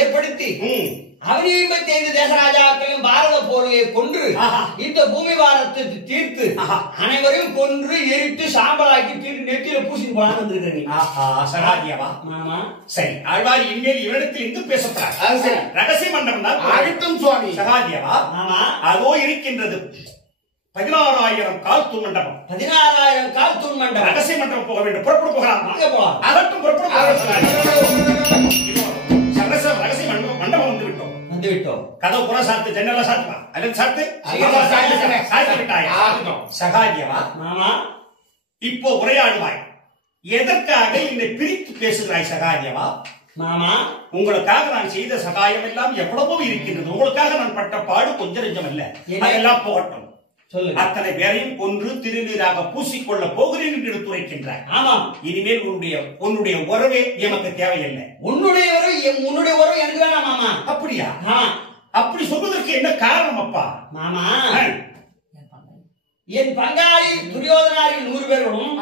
ஏற்படுத்தி அவனி 55 தேசராஜாக்களையும் பாரத போர்வையை கொன்று இந்த பூமி பாரத்தை தீர்த்து அனைவரையும் கொன்று எரித்து சாம்பலாக்கி தீர்த்து நெத்தியில பூசி போலான்னு வந்திருக்கிறீங்க. மாமா, சரி, ஆழ்வார் இனிமேல் இவரிடத்தில் எங்கு பேசப்படாது. ரகசிய மண்டபம் தான் ஆகட்டும் சுவாமி. சகாதியவா, மாமா, அதோ இருக்கின்றது 16,000 கால் தூண் மண்டபம். 16,000 கால் தூண் மண்டபம். ரகசிய மண்டபம் போக வேண்டும். புறப்பட போகலாம். போகலாம். அதட்டும் புறப்பட ரகசிய மண்டபம் வந்து விட்டோம். கதவு புற சாத்து, ஜன்னல சாத்துவா, அல்லது சாத்து சாத்தி விட்டாய். சகாதியவா, மாமா, இப்போ உரையாடுவாய். எதற்காக என்னை பிரித்து பேசுகிறாய் சகாதியவா? மாமா, உங்களுக்காக நான் செய்த சகாயம் எல்லாம் எவ்வளவோ இருக்கின்றது. உங்களுக்காக நான் பட்ட பாடு கொஞ்சம் நெஞ்சம் அல்ல. அதெல்லாம் போகட்டும். அத்தனை பேரையும் கொன்று திருநீராக பூசிக்கொள்ள போகிறேன் என்று எடுத்துரைக்கின்றார். ஆமாம். இனிமேல் உன்னுடைய உறவே எமக்கு தேவையில்லை. உன்னுடைய உறவு எனக்கு வேணாம் மாமா. அப்படியா? அப்படி சொல்வதற்கு என்ன காரணம் அப்பா? மாமா, என் பங்காளி துரியோதனாரில் 100 பேர்களும்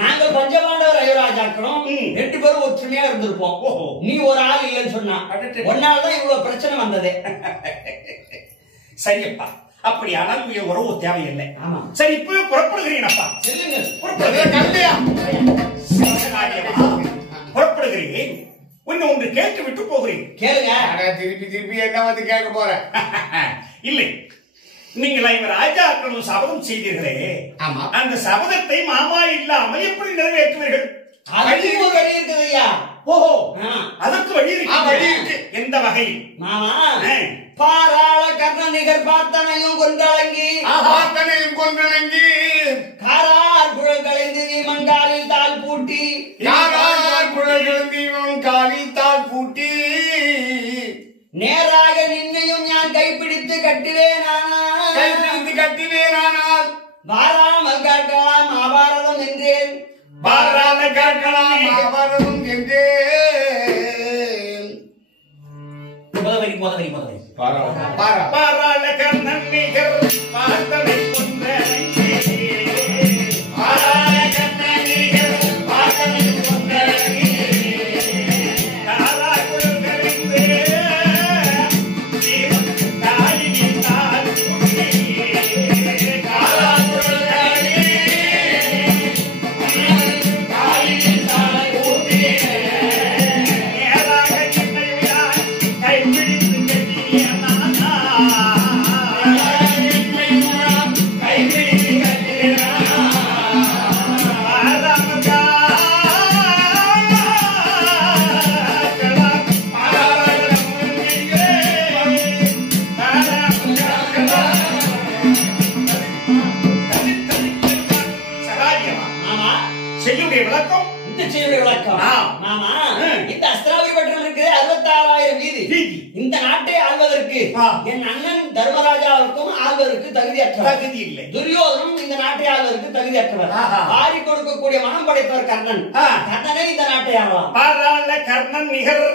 நாங்கள் பஞ்சபாண்டவர் அயோராஜாக்களும் 2 பேரும் ஒற்றுமையா இருந்திருப்போம். நீ ஒரு ஆள் இல்லைன்னு சொன்னா, ஒன்னால்தான் இவ்வளவு பிரச்சனை வந்தது. சரியப்பா, அப்படியானால் உறவு தேவையில்லை. ஆமா. சரி, இப்பவே புறப்படுகிறேன் அப்பா. செல்லுங்கள். புறப்படுகிறேன். ஒன்று கேட்டு விட்டு போகிறேன். கேளுங்க. திருப்பி என்ன வந்து கேட்க போற? இல்லை, நீங்கள் இவர் ராஜாக்களும் சபதம் செய்தீர்களே, ஆமா. அந்த சபதத்தை மாமா இல்லாமல் எப்படி நிறைவேற்றுவீர்கள்? அதுக்கு ஒரு வழி இருக்குது ஐயா. ஓஹோ, ஆ. அதற்கு வழி இருக்கு. எந்த வகையில்? மாமா, பாராள கர்ண நிகர் பார்த்தனையும் கொன்றடங்கி பார்த்தனையும் கொன்றடங்கி காரார் குழல் கலைந்து வீமங்காலில் தாள் பூட்டி யாரார் குழல் தீவம் காலில் தாள் பூட்டி நேராக நின்னையும் நான் கைப்பிடித்து கட்டுவேனானால் வாராமல் கேட்கலாம் மகாபாரதம் என்றேன். பாராமல் கேட்கலாம் மகாபாரதம் என்றேன். முதவரி பாராள கர்ணன் நிகர் பார்த்தனை கொன்றடங்கி இந்த அஸ்திராபுரி பட்டணம் இருக்கு 66,000 வீதி. இந்த நாட்டை ஆள்வதற்கு என் அண்ணன் தர்மராஜாவுக்கும் ஆள்வதற்கு தகுதி இல்லை. துரியோதனும் இந்த நாட்டை ஆள்வதற்கு தகுதியற்றவர். ஆடி கொடுக்கக்கூடிய மனம் படைத்தவர் கர்ணன். கர்ணனை இந்த நாட்டை ஆளலாம். பாராள கர்ணன் நிகர்.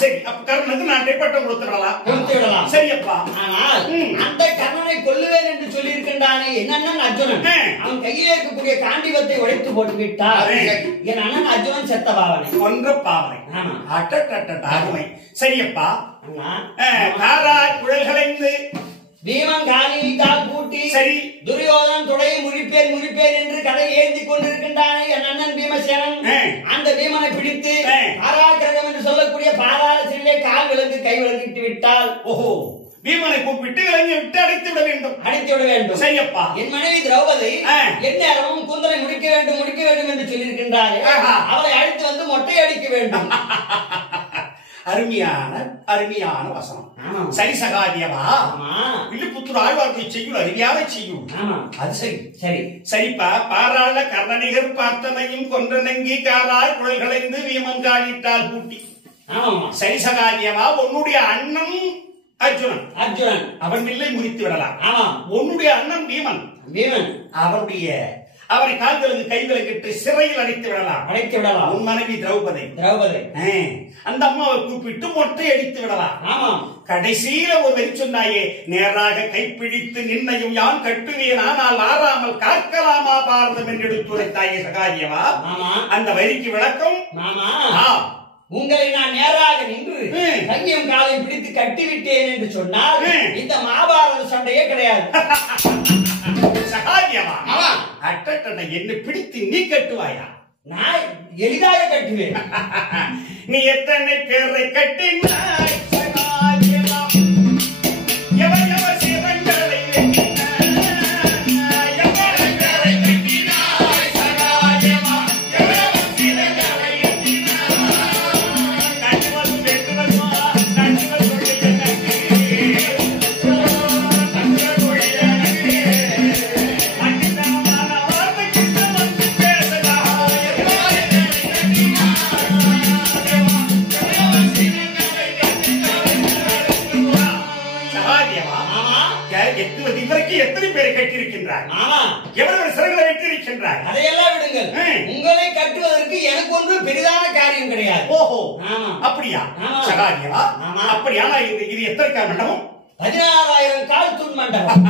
சரி, அப்ப கர்ணனுக்கு நாட்டை பட்டம் கொடுத்துடலாம். சரியப்பா. ஆனால் அந்த கர்ணனை கொல்லுவேன் என்று சொல்லி இருக்கின்றானே என் அண்ணன் அர்ஜுனன், அவன் கையிலே இருக்கக்கூடிய காண்டிவத்தை உடைத்து போட்டு விட்டார். என் அண்ணன் அர்ஜுனன் செத்த பாவனை, ஒன்ற பாவனை. அருமை. சரியப்பா. காரா குழல்களைந்து பீமன் காலில் கால் பூட்டி சரி துரியோதனன் தொடையை முறிப்பேன் என்று கதை ஏந்தி கொண்டிருக்கின்றானே என் அண்ணன் பீமசேனன், அந்த பீமனை பிடித்து பாராக்கிரகம் என்று சொல்லக்கூடிய பாதாள சிறையிலே கால் விலங்கு கை விலங்கிட்டு விட்டால், ஓஹோ, பீமனை கூப்பிட்டு விலங்கி விட்டு அடைத்து விட வேண்டும். சரியப்பா. என் மனைவி திரௌபதி எந்நேரமும் கூந்தலை முடிக்க வேண்டும் என்று சொல்லியிருக்கின்றாரே, அவளை அழைத்து வந்து மொட்டை அடிக்க வேண்டும். அருமையான வசனம். சரி சகாதியவா, வில்லுப்புத்தூர் ஆழ்வார்த்தை செய்யும் அருமையாக செய்யும். அது சரி. சரிப்பா. பாராள கர்ணனிகர் பார்த்தனையும் கொன்றனங்கி காராய் குழல்களைந்து வீமங்காலிட்டால் பூட்டி. சரி சகாதியவா, உன்னுடைய அண்ணன் அர்ஜுனன் அவன் வில்லை முறித்து விடலாம். உன்னுடைய அண்ணன் பீமன் அவரை கால்களுக்கு கைவிலங்கிட்டு சிறையில் அடைத்து விடலாம். உன் மனைவி திரௌபதி அந்த அம்மாவை கூப்பிட்டு மொட்டை அடித்து விடலாம். கடைசியில ஒரு வரி சொன்னாயே, நேராக கைப்பிடித்து நின்னையும் யான் கட்டுவேன், ஆனால் ஆறாமல் காக்கலாமா பாரதம் என்று எடுத்துரைத்தாயே சகாரியவா. அந்த வரிக்கு விளக்கம், உங்களை நான் நேராக நின்று கையும் காலையும் பிடித்து கட்டிவிட்டேன் என்று சொன்னால் இந்த மகாபாரத சண்டையே கிடையாது. என்னை பிடித்து நீ கட்டுவாயா? நான் எளிதாக கட்டுவேன். நீ எத்தனை பேரை கட்டினாய்? எத்தனை பேரை கட்டியிருக்கின்றார்? எவ்வளவு சிறங்களை வெட்டியிருக்கின்றார்? அதையெல்லாம் விடுங்கள். உங்களை கட்டுவதற்கு எனக்கு ஒன்று பெரிதான காரியம் கிடையாது. ஓஹோ, அப்படியா சகாரியவா? அப்படியானால் இது எத்தனை மண்டபம்? 16,000 கால் தூண் மண்டபம்.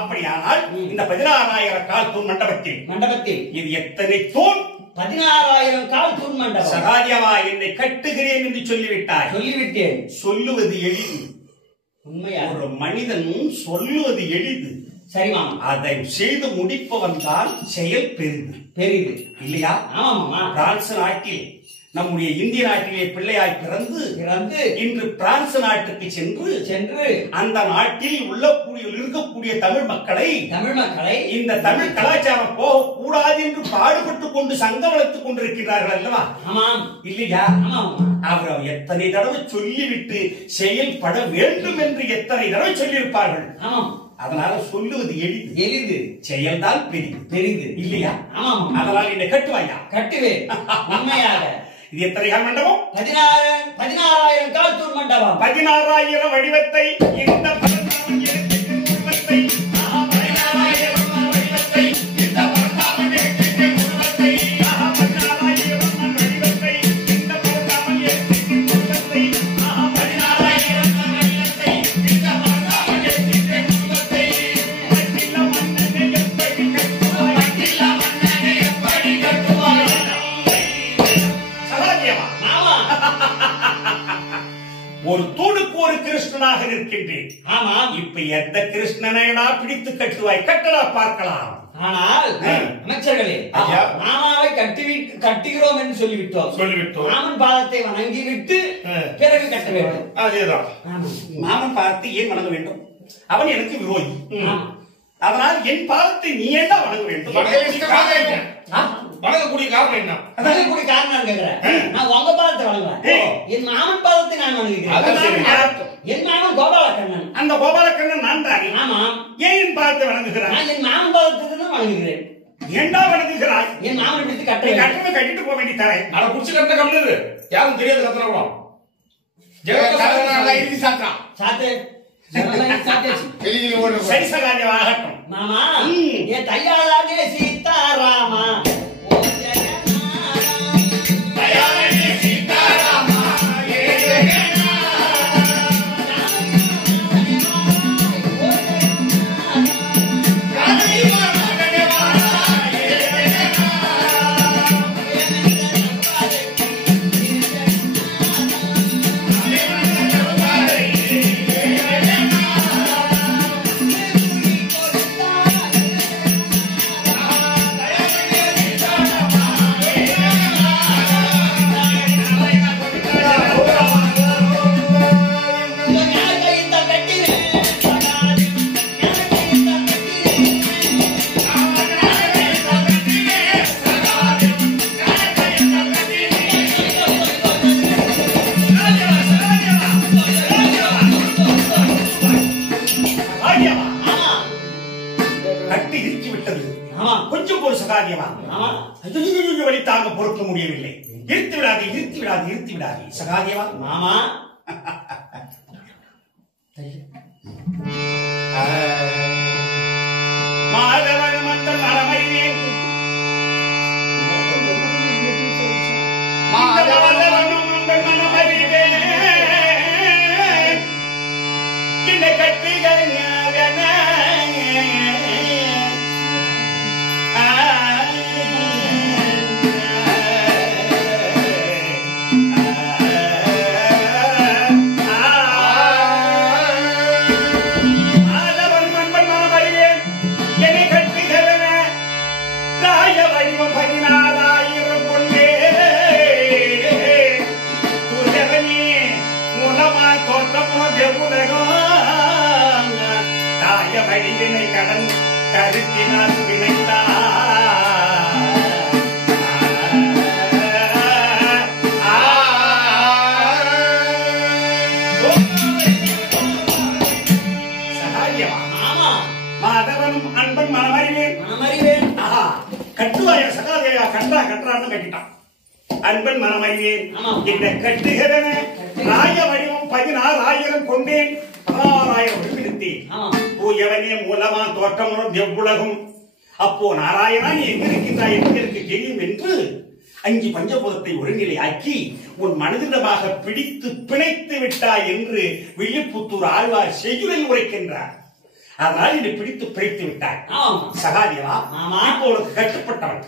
அப்படியானால் இந்த 16,000 கால் தூண் மண்டபத்தில் இது எத்தனை தூண்? 16,000 கால் தூண் மண்டபம். சகாரியவா, என்னை கட்டுகிறேன் என்று சொல்லிவிட்டேன். சொல்லுவது எளிது. உண்மையா? ஒரு மனிதன் சொல்லுவது எளிது, சரி மாமா. அதை செய்து முடிப்பவன் தான் செயல் பெரிது. பெரிது இல்லையா? ஆமாமா. பிரான்ஸ் நாட்டில் நம்முடைய இந்திய நாட்டிலே பிள்ளையாய் பிறந்து இன்று பிரான்ஸ் நாட்டுக்கு சென்று அந்த நாட்டில் இருக்கக்கூடிய தமிழ் மக்களை இந்த தமிழ் கலாச்சாரம் போகக்கூடாது என்று பாடுபட்டு கொண்டு சங்கம் வளர்த்துக் கொண்டிருக்கிறார்கள் அல்லவா? இல்லையா? அவர் எத்தனை தடவை சொல்லிவிட்டு செயல்பட வேண்டும் என்று எத்தனை தடவை சொல்லியிருப்பார்கள். அதனால சொல்லுவது எளிது, செயல்தான் பெரிது. இல்லையா? அதனால் என்னை கட்டுவாயா? கட்டுவேன். உண்மையாக. இது எத்தனை கால் மண்டபம்? 16,000 கால்தூர் மண்டபம். 16,000 வடிவத்தை இந்த ஒரு தூணுக்கு ஒரு கிருஷ்ணனாக நிற்கின்றேன். இப்ப எந்த கிருஷ்ணனா பிடித்து கட்டுவாய்? கட்டடா பார்க்கலாம். ஆனால் அமைச்சர்களே, மாமாவை கட்டுகிறோம் என்று சொல்லிவிட்டோம். மாமன் பாதத்தை வணங்கி விட்டு பிறகு கட்ட வேண்டும். அதேதான். மாமன் பாதத்தை ஏன் வணங்க வேண்டும்? அவன் எனக்கு விரோதி. அதனால் என் பாதத்தை நீ ஏண்டா வணங்க வேண்டும்? வணங்கக்கூடிய காரணம் என்ன? வணங்கக்கூடிய காரணம் கேட்கிறேன். நான் உங்க பாதத்தை வணங்குறேன். என் மாமன் பாதத்தை நான் வணங்குகிறேன். என் மாமன் கோபாலக்கண்ணன். அந்த கோபாலக்கண்ணன் நான் தானே? ஆமா. ஏன் என் பாதத்தை வணங்குகிறான்? நான் என் மாமன் பாதத்தை தான் வணங்குகிறேன். ஏண்டா வணங்குகிறாய்? என் மாமன் பிடித்து கட்டிட்டு போக வேண்டி தரேன். அதை புடிச்சு கட்டின கம்மிது யாரும் தெரியாது. கத்தனப்படும் சாத்து சரி சகாஜமாகட்டும். மாமா, என் தையாளே சீதாராமா, கொஞ்சம் ஒரு சகாரியமா வழி தாங்க பொறுக்க முடியவில்லை. இருத்து விடாதே சகாரியமா. மாமா, மாதவன் மந்தன் மரமையேன் கடன் கருத்தினால் மாதவனும் அன்பன் மனமறிவேன். கட்டுவாய சகாதேயா கன்றான்னு கட்டிட்டான். அன்பன் மனமறிவேன் என்ன கட்டுகிறன ராய வடிவம் 16,000 கொண்டேன். 16,000 விடுவிடுத்தேன். எவனே மூலமா தோற்றமும் எவ்வுலகும். அப்போ நாராயணா நீ எங்க இருக்கின்றாய் என்று எனக்கு தெரியும் என்று 5 பஞ்சபூதத்தை ஒருநிலையாக்கி உன் மனதிடமாக பிடித்து பிணைத்து விட்டாய் என்று வில்லிபுத்தூர் ஆழ்வார் செய்யுளில் உரைக்கின்றார். அதனால் என்னை பிடித்து பிழைத்து விட்டாய் சகாதேவா. இப்போ உனக்கு கட்டுப்பட்டவன்.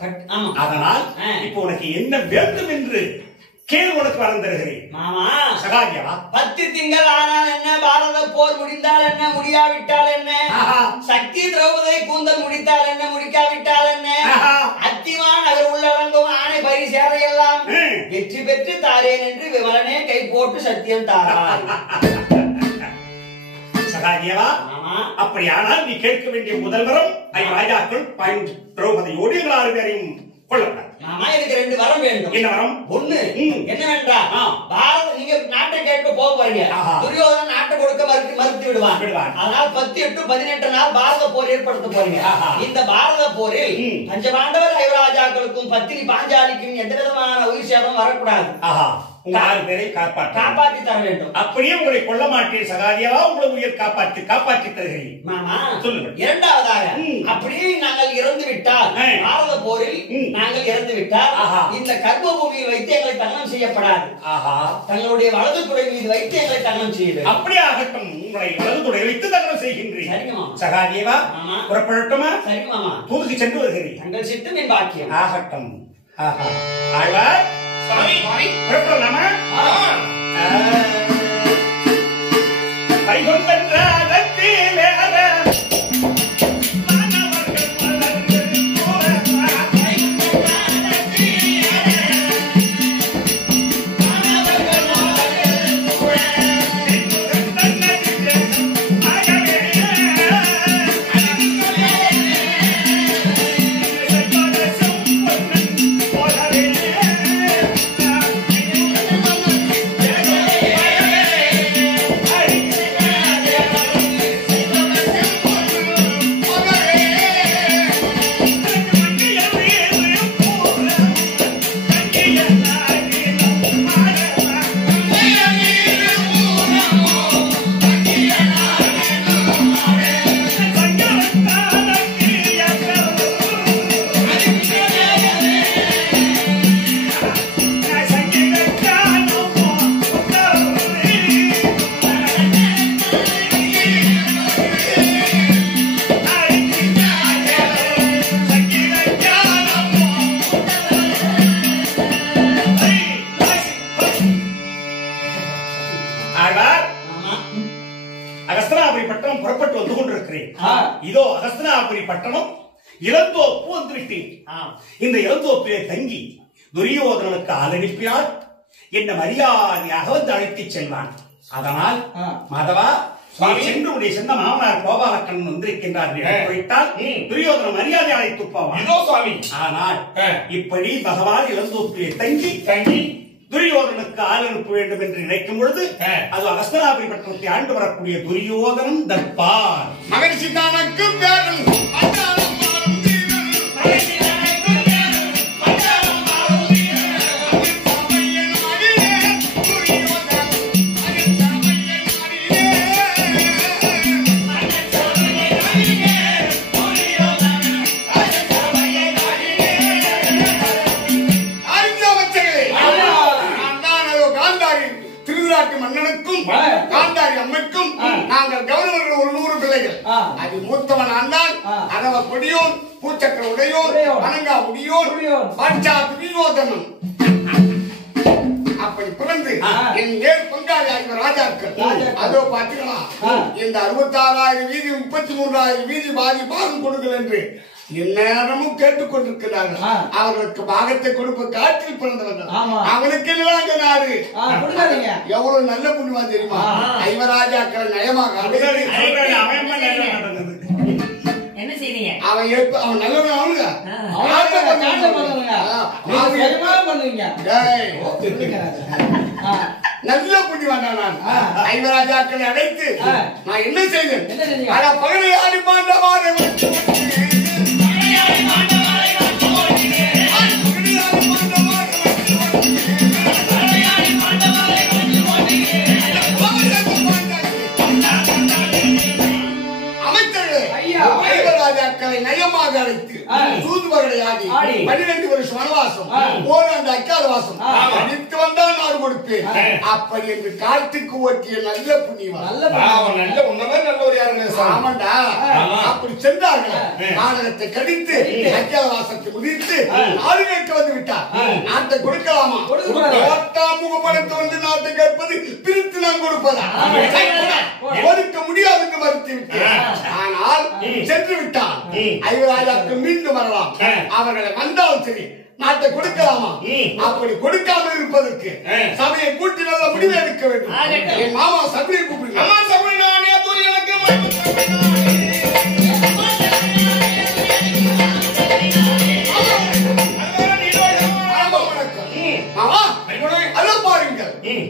அதனால் இப்போ உனக்கு என்ன வேண்டும் என்று கேள் உனக்கு வரம் தருகிறேன். மாமா சகாதேவா 10 திங்கள் ஆனால் என்ன, பாரத போர் முடிந்தால் என்ன, முடியாவிட்டால் என்ன, சக்தி திரௌபதி கூந்தல் முடித்தால் என்ன, முடிக்காவிட்டால் என்ன, அத்திவான் நகர் உள்ளடங்கும் ஆணை பரிசேரை எல்லாம் வெற்றி பெற்று தாரேன் என்று விமலனே கை போட்டு சத்தியம் தாராய். சகாதேவா, அப்படியானால் நீ கேட்க வேண்டிய முதல் வரம் ராஜாக்கள் திரௌபதியோடு எங்கள் 6 பேரையும் கொள்ளப்படாது. மாமா எனக்கு 2 வரம் வேண்டும். என்ன வரம்? ஒண்ணு என்னவென்றா, பாரத நீங்க நாட்டை கேட்க போக போறீங்க, துரியோதனன் நாட்டை கொடுக்க மறுத்து விடுவான். அதனால் 10/8/18 நாள் பாரத போர் ஏற்படுத்த போறீங்க. இந்த பாரத போரில் பஞ்சபாண்டவர் ஐவராஜாக்களுக்கும் பத்தினி பாஞ்சாலிக்கும் எந்த விதமான உயிர் சேதம் வரக்கூடாது. உங்க 6 பேரை காப்பாற்றி தர வேண்டும். அப்படியே உங்களை கொல்ல மாட்டேன் சகாதேவா, உங்களை உயிர் காப்பாற்றி தருகிறேன். மாமா சொல்லுங்கள். இரண்டாவதாக, அப்படியே நாங்கள் இறந்து விட்டால், பாரத போரில் நாங்கள் இறந்து விட்டால், இந்த கர்ம பூமியில் வைத்து எங்களை தகனம் செய்யப்படாது. தங்களுடைய வலது துறை மீது வைத்து எங்களை தகனம் செய்யுது. அப்படியே ஆகட்டும், உங்களை வலது துறை வைத்து தகனம் செய்கின்றேன். சரிங்க மாமா. சகாதேவா, புறப்படட்டுமா? சரி மாமா. தூதுக்கு சென்று வருகிறேன். தங்கள் சித்தம் என் பாக்கியம். ஆகட்டும். ஆழ்வார் புறப்படலாமா? புறப்பட்டு வந்து கொண்டிருக்கிறேன். இதோ அகஸ்தனாபுரி பட்டணம் இளந்தோப்பு வந்துவிட்டேன். இந்த இளந்தோப்பிலே தங்கி துரியோதனனுக்கு ஆளனுப்பினால் என்ன மரியாதையாக வந்து அழைத்துச் செல்வான். அதனால் மாதவா, சென்று உடைய சொந்த மாமனார் கோபாலக்கண்ணன் வந்திருக்கின்றார். துரியோதன மரியாதை அழைத்து போவான். ஆனால் இப்படி பகவான் இளந்தோப்பிலே தங்கி துரியோதனுக்கு ஆள் அனுப்ப வேண்டும் என்று நினைக்கும் பொழுது அது அகஸ்தனாபுரி பட்டணத்தை ஆண்டு வரக்கூடிய துரியோதனன் தற்பார் மகிழ்ச்சி தனக்கு பேரன் மன்னனுக்கும் காந்தாரி அம்மைக்கும் நாங்கள் கௌரவர்கள் ஒரு 100 பிள்ளைகள். அது மூத்தவன் ஆண்டான் அரவ கொடியோன், பூச்சக்கர உடையோன், அனங்கா முடியோன், பாட்சா துரியோதனன். அப்படி பிறந்து என் நேர் பங்காளி ஆகிய ராஜாக்கள் அதோ பாத்தீங்களா, இந்த 66,000 வீதி 33,000 வீதி பாதி பாகம் கொடுங்கள் என்று எந்நேரமும் கேட்டுக் கொண்டிருக்கிறார்கள். அவர்களுக்கு பாகத்தை கொடுப்ப காற்றில் பிறந்தவர்கள். அவனுக்கு நாடு எவ்வளவு நல்ல புண்ணியமா தெரியுமா? ஐவராஜாக்கள் நயமாக என்ன செய்றீங்க? அவன் நல்லவன். அவனுங்க நல்ல புண்ணியவான் நான். ஐவராஜாக்களை அழைத்து நான் என்ன செய்தேன்? பகலை ஆடி பாண்டவாறு ஐவராஜாக்களை நயமாக அழைத்து சூதுபகடை ஆடி 12 வருஷம் வனவாசம், ஓராண்டு அக்காதவாசம் அடித்து வந்தால் நாடு கொடுப்பேன். அப்படி என்று காட்டுக்கு ஓட்டிய நல்ல புண்ணியவன். நல்ல உன்னதான் நல்ல ஒரு யாருங்க. ஆமாண்டா. அப்படி சென்றார்கள். நாடகத்தை கடித்து அக்காதவாசத்தை முடித்து நாடு கேட்க வந்து விட்டார். நாட்டை கொடுக்கலாமா? முகப்படுத்த வந்து நாட்டை கேட்பது பிரித்து நான் கொடுப்பதா? கொடுக்க முடியாது என்று மறுத்து விட்டேன். ஆனால் சென்று விட்டான். ஐவராஜாக்கள் மீண்டும் வரலாம். அவர்களை வந்தால் சரி நாட்டை கொடுக்கலாமா? அப்படி கொடுக்காமல் இருப்பதற்கு சபையை கூட்டி நல்ல முடிவு எடுக்க வேண்டும். என் மாமா சபையை கூப்பிடுங்க.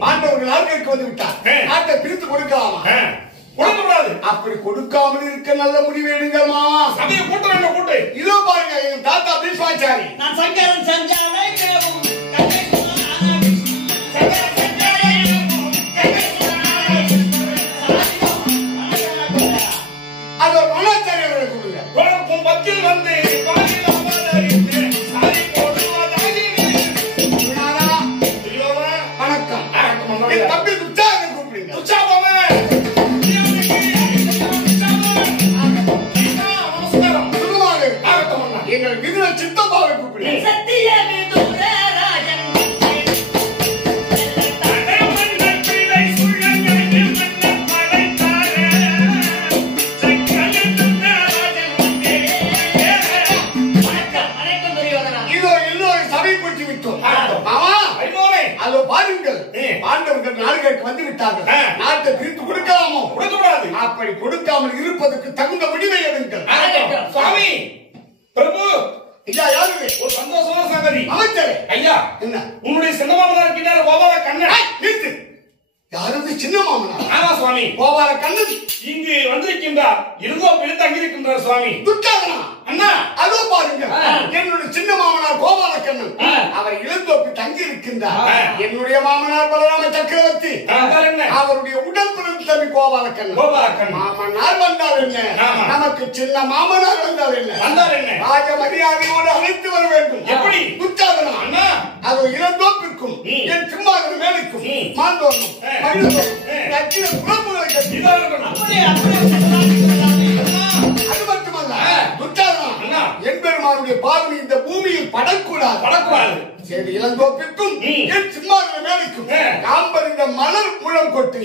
பாண்டவர்கள் ஆட்களுக்கு வந்து விட்டார். நாட்டை பிரித்து கொடுக்கலாமா? கொடுக்கக்கூடாது. அப்படி கொடுக்காமல் இருக்க நல்ல முடிவு எடுங்கம்மா. சபையை கூட்ட வேண்டும். கூட்டு இதோ பாருங்க, என் தாத்தா பீஷ்மாச்சாரி. நான் சங்கரன் சஞ்சாலை அது ஒரு மனாச்சாரியர்களை கொடுங்க. கொடுக்கும் பத்தில் வந்து வணக்கம். என் தம்பி துச்சாக கூப்பிடுங்க. எங்கள் விதுர சித்தப்பாவை கூப்பிடுங்க. இதோ எல்லோரும் சபை கூட்டி விட்டோம். அதோ பாருங்கள், பாண்டவர்கள் நாடுகளுக்கு வந்து விட்டார்கள். நாட்டை பிரித்து கொடுக்கலாமோ? கொடுக்கக்கூடாது. அப்படி கொடுக்காமல் இருப்பதற்கு தகுந்த முடிவை எடுங்கள். சுவாமி பிரபு, ஐயா யாரு? ஒரு சந்தோஷமான சங்கதி. அமைச்சரே. ஐயா, என்ன? உன்னுடைய சின்ன மாமனார் இருக்கின்றார் கோபால கண்ணன். நிறுத்து. யாரது சின்ன மாமனார்? ஆமா சுவாமி. கோபால கண்ணன் இங்கு வந்திருக்கின்றார். இருந்தோ பிரித்து தங்கியிருக்கின்றார் சுவாமி. துச்சாதனா அண்ணா, அதோ பாருங்க, என்னுடைய சின்ன மாமனார் கோபால கண்ணன். அவர் இளந்தோப்பி தங்கி இருக்கின்றார். என்னுடைய மாமனார் பலராம சக்கரவர்த்தி. அவருடைய உடல் பிறந்த தம்பி கோபால கண்ணன். மாமனார் வந்தால் என்ன, நமக்கு சின்ன மாமனார் வந்தால் என்ன, ராஜ மரியாதையோடு அழைத்து வர வேண்டும். எப்படி? துச்சாதனா அண்ணா, அது இளந்தோப்பிற்கும் என் சிம்மாதன மேலுக்கும் மாந்தோனும் மனிதனும் லட்சிய குழம்புகளை கட்டி அது மட்டுமல்ல துச்சாதனா, என் பெருமானுடைய பார்வை இந்த பூமியில் படக்கூடாது. சரி, இளந்தோப்பிற்கும் என் சிம்மாதன மேலுக்கும் காம்பர் இந்த மலர் முழம் கொட்டு.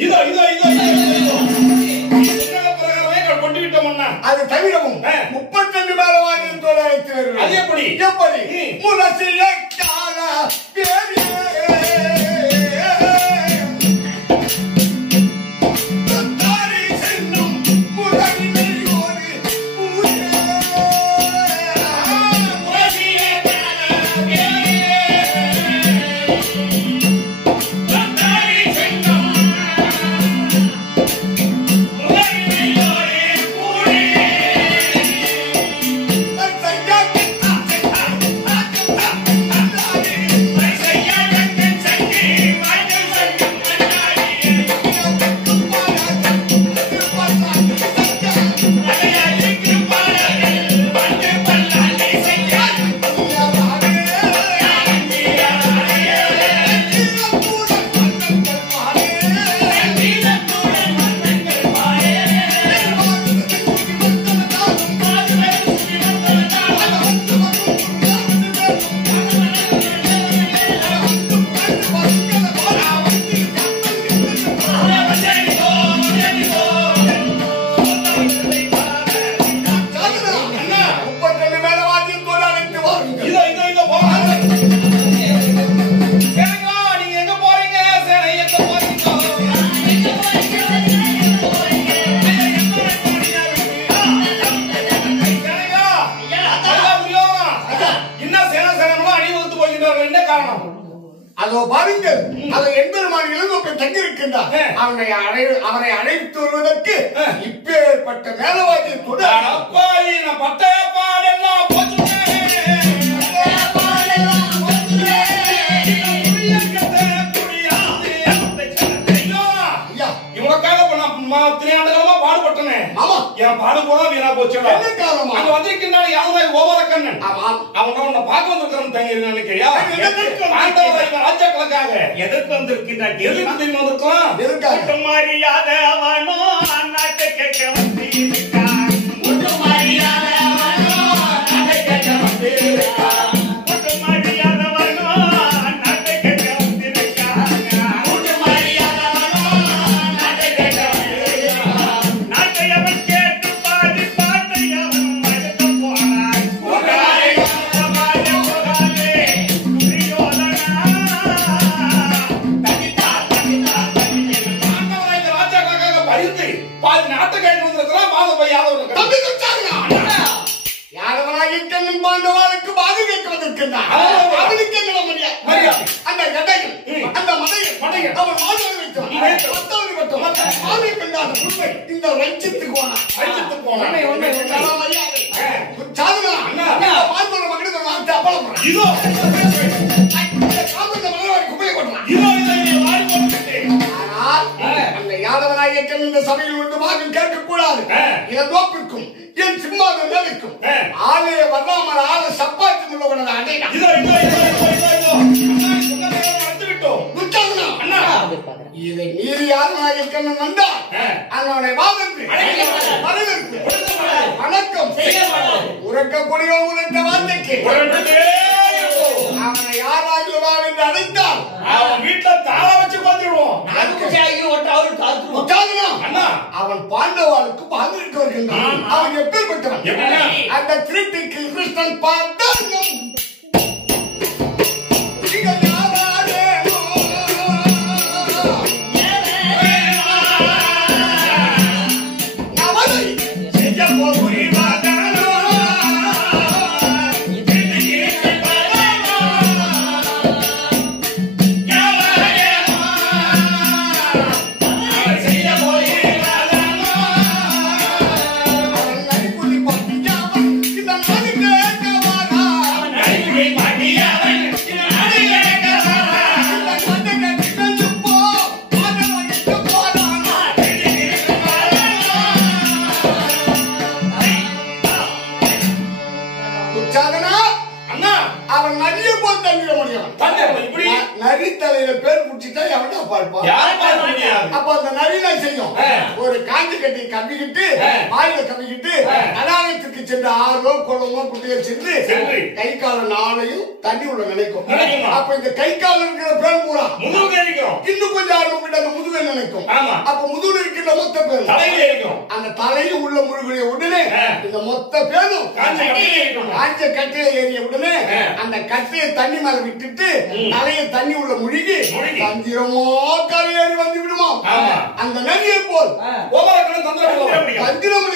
கொண்டு விட்டோம்னா அது தவிரவும் 32 மேலவாரின் தோழத்து வருவது. அது எப்படி? முரசிய கால அதோ பாருங்கள், அதை எம்பெருமான் இளங்கோப்பை தங்கியிருக்கின்றார். அவரை அழைத்து வருவதற்கு இப்பேற்பட்ட மேலவாதியை கூட என் பாடு போனா வீணா போச்சு. அங்க வந்திருக்கின்றான் யாருமே கோபால கண்ணன். அவங்க உன்னை பார்க்க வந்திருக்கிறோம் நினைக்கிறியா? ராஜாக்களுக்காக எதற்கு வந்திருக்கின்றான்? எதற்கு தெரியுமா வந்திருக்கலாம்? மரியாத அவனோ நாட்டை கேட்க வந்திருக்கான். மரியாதவனோ நாட்டை கேட்க வந்திருக்கான். இருக்கின்றான். அவனுக்கு என்ன மரியாதை? அந்த கடையில் அந்த மனையில் அவன் மாதவன் வைத்தான். மத்தவன் வைத்தான். மாமி பெண்ணான உண்மை இந்த ரஞ்சித்துக்கு போனான். மரியாதை சாதனா மாதவன மகனுக்கு வார்த்தை அப்பளம் இதோ காமந்த மகன் குப்பையை கொண்டான். அந்த யாதவநாயகன் இந்த சபையில் ஒன்று பாகம் கேட்கக்கூடாது. என் தோப்பிற்கும் என் சிம்மாவின் மேலுக்கும் ஆலய வர்ணாமர ஆல சப்பாத்தி உள்ளவன அடையா இதை மீறி யாதவநாயகன் வந்தால் அவனுடைய வாதத்து வரவேற்பு வணக்கம் உறக்கக்கூடிய உரைத்த வார்த்தைக்கு அவனை யாராக என்று அழைத்தால் அவன் வீட்டுல தாள வச்சு பார்த்துடுவோம். அவன் பாண்டவாளுக்கு பாதுகாக்க வருகின்றான். அவன் எப்பேற்பட்டவன்? அந்த திருட்டிக்கு கிருஷ்ணன் பார்த்தான். அவன் நிறைய போல் தங்கிட முடியும். நரித்தலையில பேர் குடிச்சிட்டா எவன்டா பார்ப்பான்? அப்ப அந்த நரினா செய்யும் ஒரு காஞ்சி கட்டி கம்பிக்கிட்டு வாயில கம்பிக்கிட்டு அனாலயத்துக்கு சென்று ஆறோ குளமோ குட்டியை சென்று கை கால நாளையும் தண்ணி உள்ள நினைக்கும். அப்ப இந்த கை கால இருக்கிற பேர் பூரா இன்னும் கொஞ்சம் ஆர்வம் விட்டு அந்த முதுகை நினைக்கும். அப்ப முதுகுல இருக்கின்ற மொத்த பேரும் அந்த தலையில் உள்ள முழுகிய உடனே இந்த மொத்த பேரும் காஞ்ச கட்டில ஏறிய உடனே அந்த கட்டையை தண்ணி மேல விட்டுட்டு தலைய தண்ணி உள்ள முழுகி தந்திரமோ கரையேறி வந்து விடுமா. அந்த நதியை போல் தந்திரம்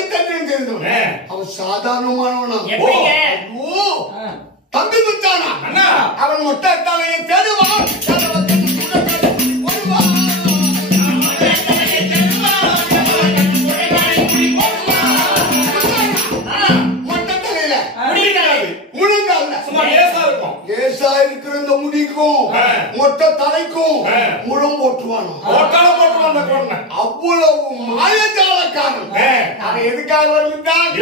தந்திரம் தெரிந்தவன் அவன் சாதாரணமானவனா? தம்பி விட்டானா? அவன் மொட்டை தலையை தேடுவான். மொட்டை தலைக்கும் முழம் போட்டுவான். அவ்வளவு மாயஜாலக்காரன். அதை எதுக்காக வருகின்றான்?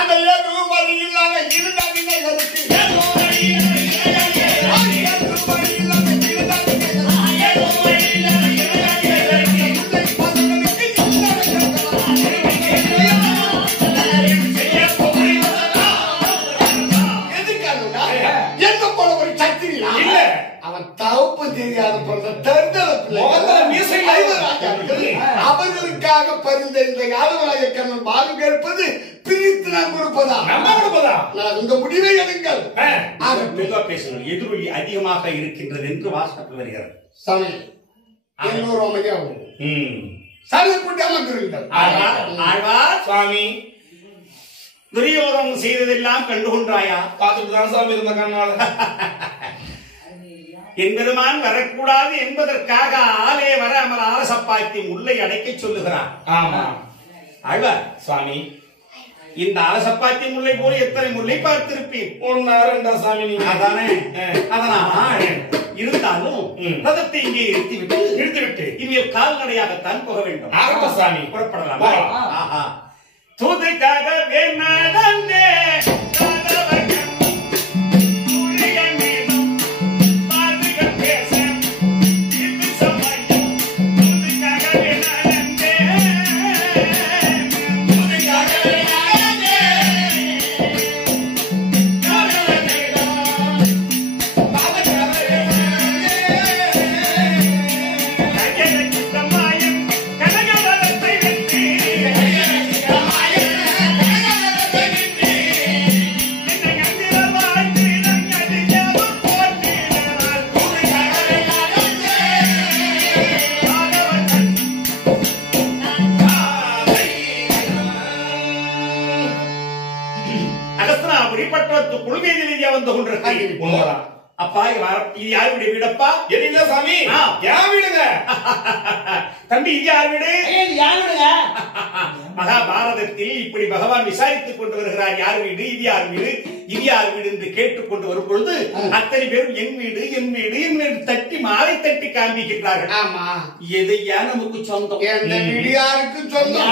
அந்த ஏதோ வழி இல்லாத இருந்தாங்களுக்கு தவப்பு தெரியாத அவர்களுக்காக பரிந்த இந்த யாதவநாயகன் பாகம் கேட்பது பிரித்து நான் கொடுப்பதா? நான் இந்த முடிவை எடுங்கள். பேசுங்கள். எதிரொலி அதிகமாக இருக்கின்றது என்று வாசகத்தில் வருகிறது. சாமி எல்லோரும் அமைதியாகும். சலுகை அமர்ந்திருங்கள். சுவாமி துரியோதனம் செய்ததெல்லாம் கண்டுகொண்டாயா? பார்த்துட்டு தான் சாமி இருந்த கண்ணால என்பதுமான் வரக்கூடாது என்பதற்காக ஆலே வர அமர் அரசப்பாத்தி முல்லை அடைக்க சொல்லுகிறார். ஆமா ஆழ்வார் சுவாமி, இந்த அரசப்பாத்தி முல்லை போல எத்தனை முல்லை பார்த்திருப்பேன். ஒன்னா ரெண்டா சாமி நீங்க அதானே. அதனால் இருந்தாலும் ரதத்தை இங்கே நிறுத்திவிட்டு இனிமேல் கால்நடையாகத்தான் போக வேண்டும். ஆகட்டும் சாமி, புறப்படலாம். தூதுக்காக வேணாடே உண்மைதான். அப்பா இது யாருடைய வீடப்பா? எதிரில சாமி யார் வீடுங்க? தம்பி இது யார் வீடு? யார் வீடுங்க? மகாபாரதத்தில் இப்படி பகவான் விசாரித்துக் கொண்டு வருகிறார். யார் வீடு, இது யார் வீடு, இது யார் வீடு என்று கேட்டுக் கொண்டு வரும் பொழுது அத்தனை பேரும் என் வீடு என் வீடு என் வீடு தட்டி மாலை தட்டி காண்பிக்கிறார்கள். ஆமா, எதையா நமக்கு சொந்தம்? எந்த வீடு யாருக்கு சொந்தம்?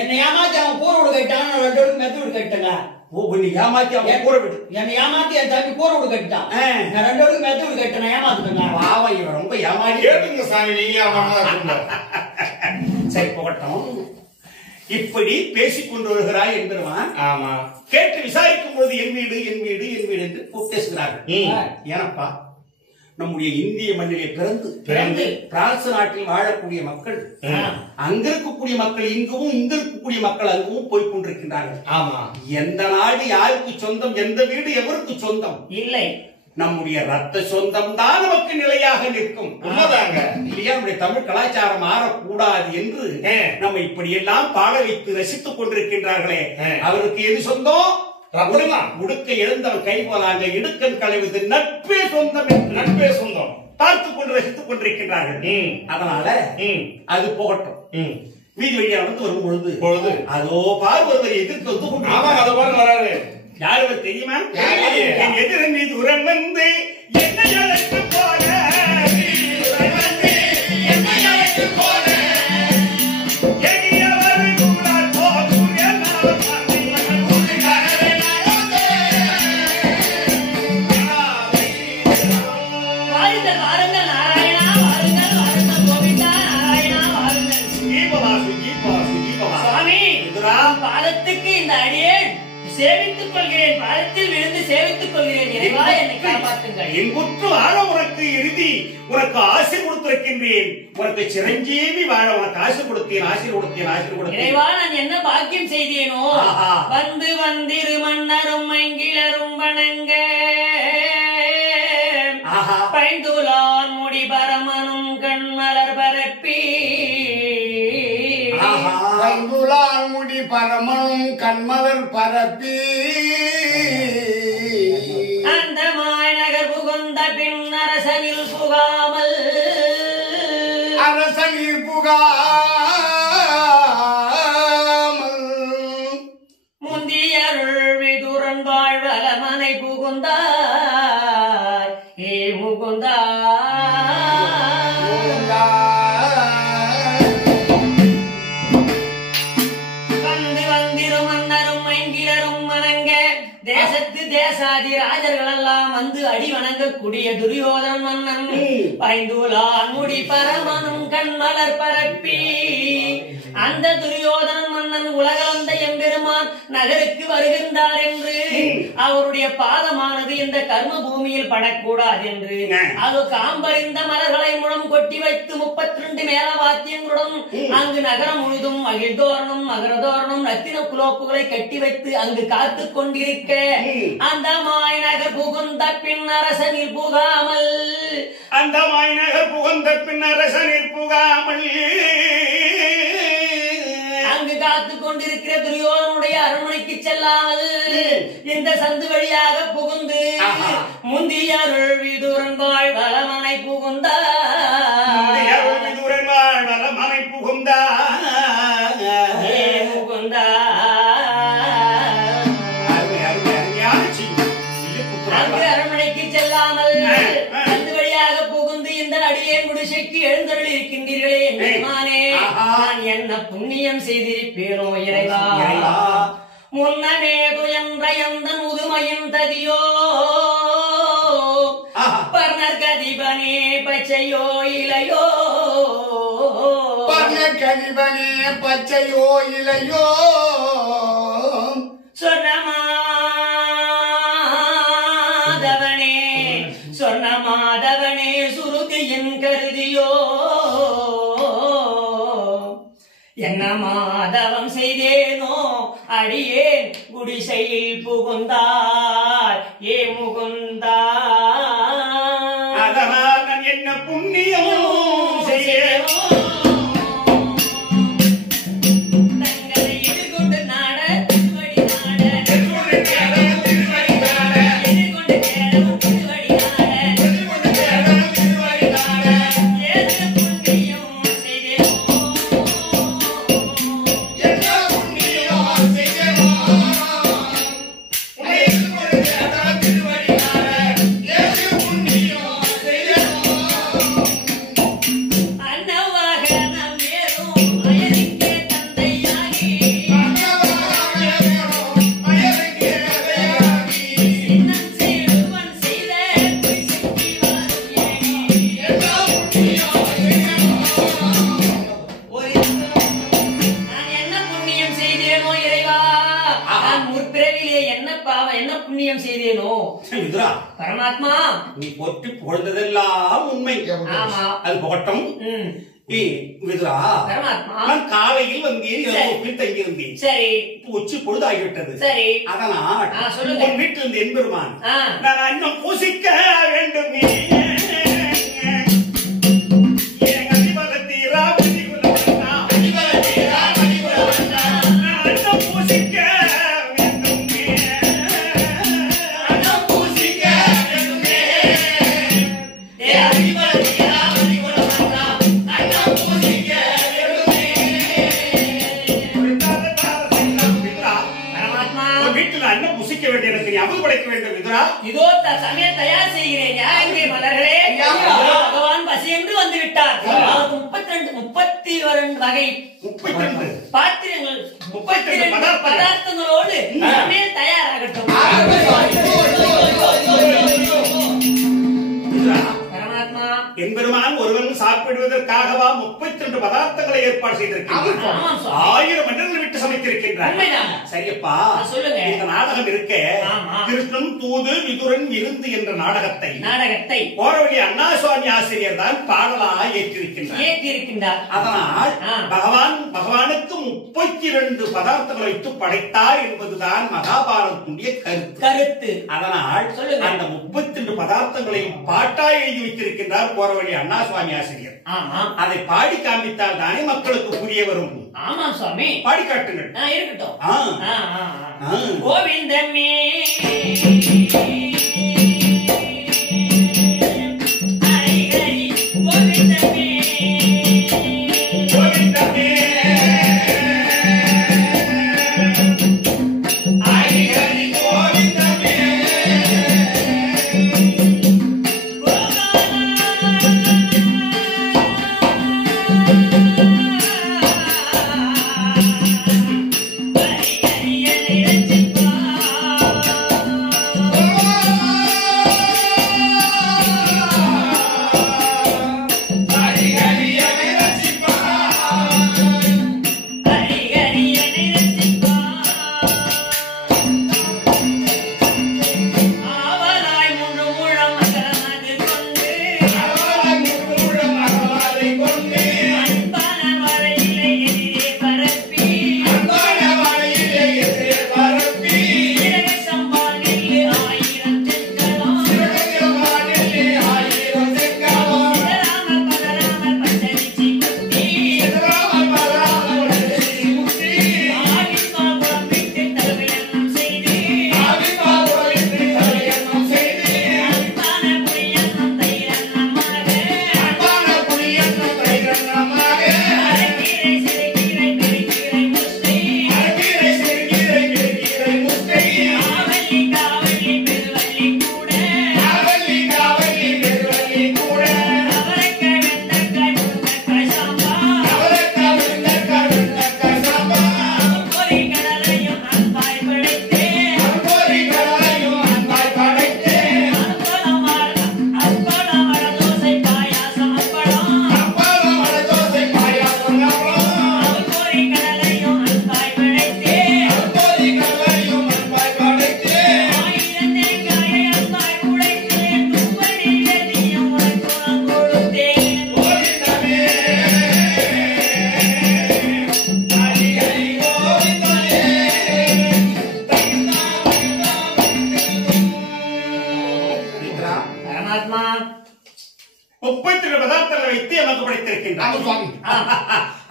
என்னை ஏமாத்தி அவன் கூற விடு கட்டான், 2 பேருக்கு மெத்து விடு கட்டுங்க. ஓ, உன்னை ஏமாத்தி அவன் கூற விடு. என்னை ஏமாத்தி என் தம்பி கூற விடு கட்டான், நான் 2 பேருக்கு மெத்து விடு கட்டணும், ஏமாத்துங்க. பாவம், இவன் ரொம்ப ஏமாடி. கேட்டுங்க சாமி, நீங்க சரி போகட்டும். இப்படி பேசிக் கொண்டு வருகிறாய் என்பதுவான். ஆமா, கேட்டு விசாரிக்கும் போது என் வீடு என் வீடு என் வீடு என்று பேசுகிறார்கள். ஏனப்பா, நம்முடைய இந்திய மண்ணிலே பிறந்து பிரான்ஸ் நாட்டில் வாழக்கூடிய மக்கள், அங்க இருக்கக்கூடிய மக்கள் இங்கவும், இங்க இருக்கக்கூடிய மக்கள் அங்கவும் போய் கொண்டிருக்கின்றார்கள். ஆமா, எந்த நாடு யாருக்கு சொந்தம், எந்த வீடு எவருக்கு சொந்தம் இல்லை. நம்முடைய ரத்த சொந்தம் தான் நமக்கு நிலையாக நிற்கும். உண்மைதாங்க. இல்லையா? நம்முடைய தமிழ் கலாச்சாரம் மாறக்கூடாது என்று நம்ம இப்படி எல்லாம் பாட வைத்து ரசித்துக் கொண்டிருக்கின்றார்களே, அவருக்கு எது சொந்தம்? உடுக்க எழுந்தவன் கை போலாங்க, இடுக்கன் களைவது நட்பே சொந்தம் என்று நட்பே சொந்தம் பார்த்துக் கொண்டு ரசித்துக் கொண்டிருக்கின்றார்கள். அதனால அது போகட்டும். வீதி வழியா வந்து வரும் பொழுது அதோ பார்வதை எதிர்த்து வந்து கொண்டு அதை பாருங்க வராரு. யார் அவர் தெரியுமா? என் எதிரன் மீது உரன் வந்து என்ன அழைத்து போன பாதத்துக்கு இந்த அடியேன் சேவித்துக் கொள்கிறேன், பாதத்தில் விழுந்து சேவித்துக் கொள்கிறேன். இறைவா, என்னை காப்பாற்றுங்கள். என் குற்று வாழ உனக்கு இறுதி, உனக்கு ஆசை கொடுத்திருக்கின்றேன். உனக்கு சிரஞ்சீவி வாழ உனக்கு ஆசை கொடுத்தேன், ஆசை கொடுத்தேன், ஆசை கொடுத்தேன். இறைவா, நான் என்ன பாக்கியம் செய்தேனோ? வந்து வந்திரு மன்னரும் மங்கிளரும் வணங்க, பைந்துலான் முடி பரமனும் கண்மலர் பரப்பி, பைந்துலான் முடி பரமனும் கண்மலர் பரப்பி, அந்த மாநகர் புகுந்த பின் அரசனில் புகாமல், அரசனில் புகாமல், முந்தியருள் விதுரன் வாழ்வலமனை புகுந்தாய், ஏ முகுந்தாய். தேசாதி ராஜர்கள் எல்லாம் வந்து அடி வணங்கக்கூடிய துரியோதனன் மன்னன் பைந்துலான் முடி பரமனும் கண்மலர் பரப்பி, அந்த துரியோதனன் மன்னன் உலகளந்த எம்பெருமான் நகருக்கு வருகின்றார் என்று அவருடைய பாதமானது இந்த கர்ம பூமியில் படக்கூடாது என்று அது காம்பறிந்த மலர்களை முழம் கொட்டி வைத்து 32 மேல வாத்தியங்களுடன் அங்கு நகரம் முழுதும் மகிழ்தோரணம் மகரதோரணம் ரத்தின குலோப்புகளை கட்டி வைத்து அங்கு காத்து கொண்டிருக்க, அந்த மாய்நகர் புகுந்த பின் அரசனில் புகாமல், அந்த மாய்நகர் புகுந்த பின் அரசனில் புகாமல், அங்கு காத்து கொண்டிருக்கிற துரியோதனுடைய அரண்மனைக்கு செல்லாமல் இந்த சந்து வழியாக புகுந்து முந்தியருள் விதுரன் வாழ் வளமனை புகுந்தார், விதுரன் வாழ் வளமனை புகுந்தார், அங்கு அரண்மனைக்கு செல்லாமல் சந்து வழியாக புகுந்து இந்த அடியேன் குடிசைக்கு எழுந்தருள் இருக்கின்றீர்களே என்மானே, நான் என்ன புண்ணியம் செய்திருப்பேனோ இறைவா? முன்னமே துயன்ற எந்த முதுமையின் ததியோ, பர்ணர் கதிபனே பச்சையோ இலையோ, பர்ணர் கதிபனே பச்சையோ இலையோ, சொர்ணமாதவனே சொர்ணமாதவனே சுருதியின் கருதியோ, என்ன மாதவம் செய்தேனோ அடியேன் குடிசையில் புகுந்தார், ஏ முகுந்தார். அதனால் நான் என்ன புண்ணியம் செய்தேனோ? தங்களை எதிர்கொண்டு நாட திருவடி நாட, எதிர்கொண்டு பரமாத்மா நீ போற்றி புகழ்ந்ததெல்லாம் உண்மை. ஆமா. அது போகட்டும். விதுரா, பரமாத்மா நான் காலையில் வந்தேன், வீட்டில் தங்கியிருந்தேன். சரி. உச்சி பொழுதாகிவிட்டது. சரி. அதனால் சொல்லுங்க. உன் வீட்டில் இருந்து என்பெருமான் ஆ. நான் இன்னும் பூசிக்க வேண்டுமே. இதோ சமய தயார் செய்கிறேன். மலர்களே, பகவான் பசி என்று வந்து விட்டார். 32 வகை பாத்திரங்கள் 32 பதார்த்தங்களோடு சமையல் தயாராகட்டும். பரமாத்மா என்பெருமான் ஒருவன் சாப்பிடுவதற்காகவா 32 பதார்த்தங்களை ஏற்பாடு செய்திருக்கிறார். 1000 மன்னர்கள் விட்டு சமைத்திருக்கின்றார். சரியப்பா, சொல்லுங்க. இந்த நாடகம் இருக்க கிருஷ்ணன் தூது விதுரன் விருந்து என்ற நாடகத்தை போரவழி அண்ணா சுவாமி ஆசிரியர் தான் பாடலாக ஏற்றிருக்கின்றார். அதனால் பகவானுக்கு 32 பதார்த்தங்களை வைத்து படைத்தார் என்பதுதான் மகாபாரதத்துடைய கருத்து. அதனால் அந்த 32 பதார்த்தங்களையும் பாட்டாய் எழுதி வைத்திருக்கின்றார் போரவழி அண்ணா சுவாமி ஆசிரியர். அதை பாடி காண்பித்தால் தானே மக்களுக்கு புரிய வரும். ஆமா சுவாமி, பாடி காட்டுங்கள். இருக்கட்டும். கோவிந்தமே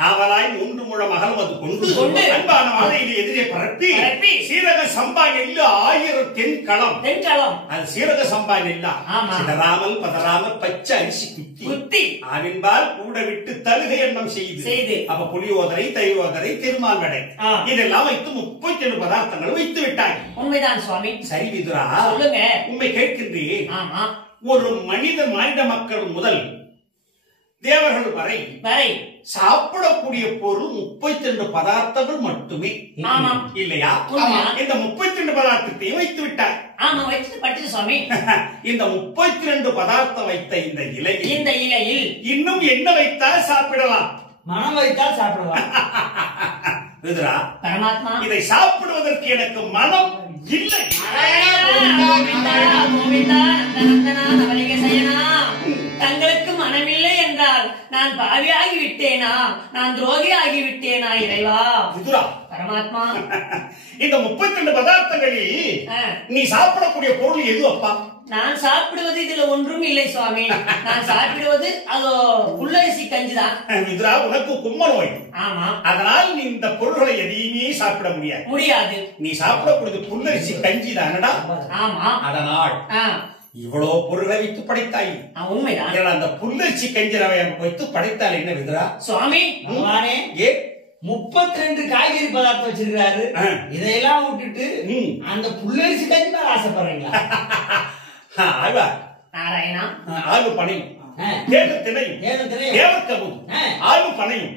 அவளாய் 3 முழம் அகலம் அது கொண்டு அன்பான வாழையிலே எதிரே பரப்பி சீரக சம்பா நெல்லு 1000 தென்களம் அது சீரக சம்பா நெல்லா சிதறாமல் பதறாமல் பச்சை அரிசி குத்தி அவன்பால் கூட விட்டு தலுகை எண்ணம் செய்து அப்ப புளியோதரை தயிரோதரை திருமால் வடை இதெல்லாம் வைத்து 37 பதார்த்தங்கள் வைத்து விட்டாய். உண்மைதான் சுவாமி. சரி விதுரா, சொல்லுங்க. உண்மை கேட்கின்றேன். ஒரு மானிட மக்கள் முதல் தேவர்கள் வரை சாப்பிடக்கூடிய பொருள் 32 பதார்த்தங்கள் மட்டுமே இல்லையா? இந்த 32 பதார்த்தத்தையும் வைத்து விட்டார். இந்த 32 பதார்த்தம் வைத்த இந்த இலையில் இன்னும் என்ன வைத்தால் சாப்பிடலாம்? மனம் வைத்தால் சாப்பிடலாம். இதை சாப்பிடுவதற்கு எனக்கு மனம் இல்லை. தங்களுக்கு மனமில்லை என்றால் நான் பாவியாகி விட்டேனா, நான் துரோகி ஆகி விட்டேனா இறைவா? விதுரா, பரமாத்மா, இந்த 32 பதார்த்தங்களில் நீ சாப்பிடக்கூடிய பொருள் எது அப்பா? நான் சாப்பிடுவது இதுல ஒன்றும் இல்லை சுவாமி. நான் சாப்பிடுவது அதோ புல்லரிசி கஞ்சிதான். விதுரா, உனக்கு கும்ம நோய். ஆமா, அதனால் நீ இந்த பொருள்களை எதையுமே சாப்பிட முடியாது. நீ சாப்பிடக்கூடியது புல்லரிசி கஞ்சி தானடா. ஆமா, அதனால் இவ்வளவு பொருளை வைத்து படைத்தாய். உண்மைதான். அந்த புல்லரிசி கஞ்சி வைத்து படைத்தால் என்ன விதுரா? சுவாமி, ஏ 32 காய்கறி பதார்த்தம் வச்சிருக்காரு. இதையெல்லாம் விட்டுட்டு அந்த புல்லரிசி கஞ்சி மேல ஆசைப்படுறீங்களா? ஆழ்வா, நாராயணா, ஆழ்வு பனையும் திணையும் தேவக்கமும் ஆழ்வு பனையும்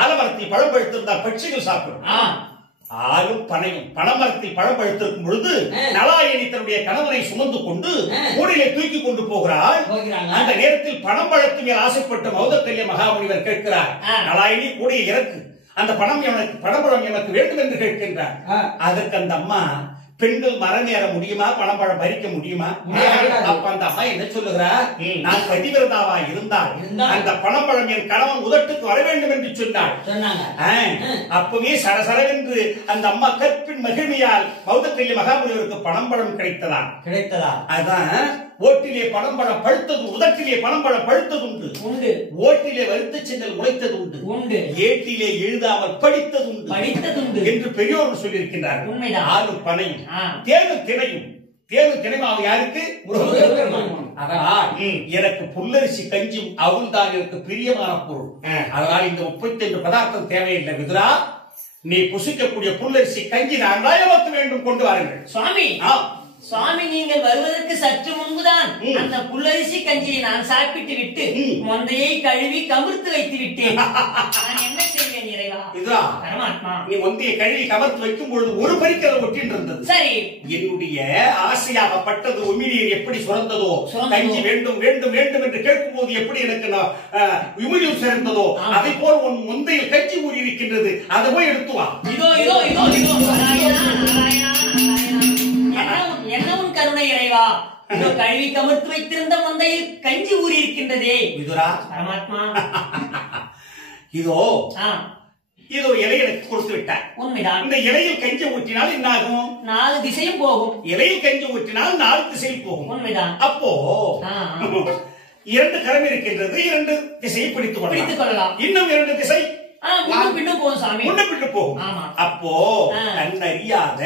ஆலமரத்தில் பழம் பழுத்திருந்தால் பட்சிகள் சாப்பிடும். ஆளும் பனையும் பணமரத்தில் பழம் பழுத்திருக்கும் பொழுது நலாயணி தன்னுடைய கணவனை சுமந்து கொண்டு கூடையிலே தூக்கி கொண்டு போகிறாள். அந்த நேரத்தில் பணம் பழத்து மேல் ஆசைப்பட்ட மௌதக்கல்ய மகாமுனிவர் கேட்கிறார், நலாயணி கூடையை இறக்கு, அந்த பணப்பழம் எனக்கு வேண்டும் என்று கேட்கின்றார். அதற்கு அந்த அம்மா, பெண்கள் மரம் ஏற முடியுமா, பணப்பழம் பறிக்க முடியுமா? அப்ப அந்த அம்மா என்ன சொல்லுகிறார், நான் பதிவிரதாவா இருந்தால் அந்த பணப்பழம் என் கணவன் உதட்டுக்கு வர வேண்டும் என்று சொன்னாள். அப்பவே சரசரவென்று அந்த அம்மா கற்பின் மகிழ்மையால் மௌதக்கல்ய மகாமுனிவருக்கு பணம்பழம் கிடைத்ததா? அதான் ஓட்டிலே பணம்பழம் பழுத்தது, உதட்டிலே பணம்பழம் பழுத்தது உண்டு, ஓட்டிலே வருத்த சென்னல் உழைத்தது உண்டு, ஏட்டிலே எழுதாமல் படித்தது உண்டு என்று பெரியோர்கள் சொல்லியிருக்கின்றார்கள். ஆளும் பனையும் தேனும் திணையும். தேனும் திணையும் யாருக்கு? அதனால் எனக்கு புல்லரிசி கஞ்சும் அவள் தான் எனக்கு பிரியமான பொருள். அதனால் இந்த 32 பதார்த்தம் தேவையில்லை விதுரா. நீ புசிக்கக்கூடிய புல்லரிசி கஞ்சி நான் நமக்கு வேண்டும், கொண்டு வாருங்கள். சுவாமி, சுவாமி, நீங்கள் வருவதற்கு சற்று முன்புதான் அந்த புல்லரிசி கஞ்சியை நான் சாப்பிட்டு விட்டு மொந்தையை கழுவி கமிர்த்து வைத்து விட்டேன். நான் என்ன செய்வேன் இறைவா? பரமாத்மா, நீ மொந்தையை கழுவி கமர்த்து வைக்கும் பொழுது ஒரு பறிக்கலை ஒட்டின் இருந்தது. சரி, என்னுடைய ஆசையாகப்பட்டது உமிழ்நீர் எப்படி சுரந்ததோ, கஞ்சி வேண்டும் வேண்டும் வேண்டும் என்று கேட்கும் போது எப்படி எனக்கு உமிழ்நீர் சிறந்ததோ, அதை போல் உன் முந்தையில் கஞ்சி ஊறி இருக்கின்றது, அதை போய் எடுத்து வா. இதோ இதோ இதோ இதோ நாராயணா, நாராயணா, என்ன உன் கருணை இறைவா? கழுவி கமர்த்து வைத்திருந்த மந்தையில் கஞ்சி ஊறி இருக்கின்றதே. விதுரா, பரமாத்மா, இதோ இலை எனக்கு கொடுத்து விட்டார். உண்மைதான். இந்த இலையில் கஞ்சி ஊற்றினால் என்ன ஆகும்? 4 திசையும் போகும். இலையில் கஞ்சி ஊற்றினால் 4 திசையில் போகும். உண்மைதான். அப்போ 2 கரம் இருக்கின்றது, 2 திசையை பிடித்துக் கொள்ளலாம். இன்னும் 2 திசை போகும். அப்போ கண்ணறியாத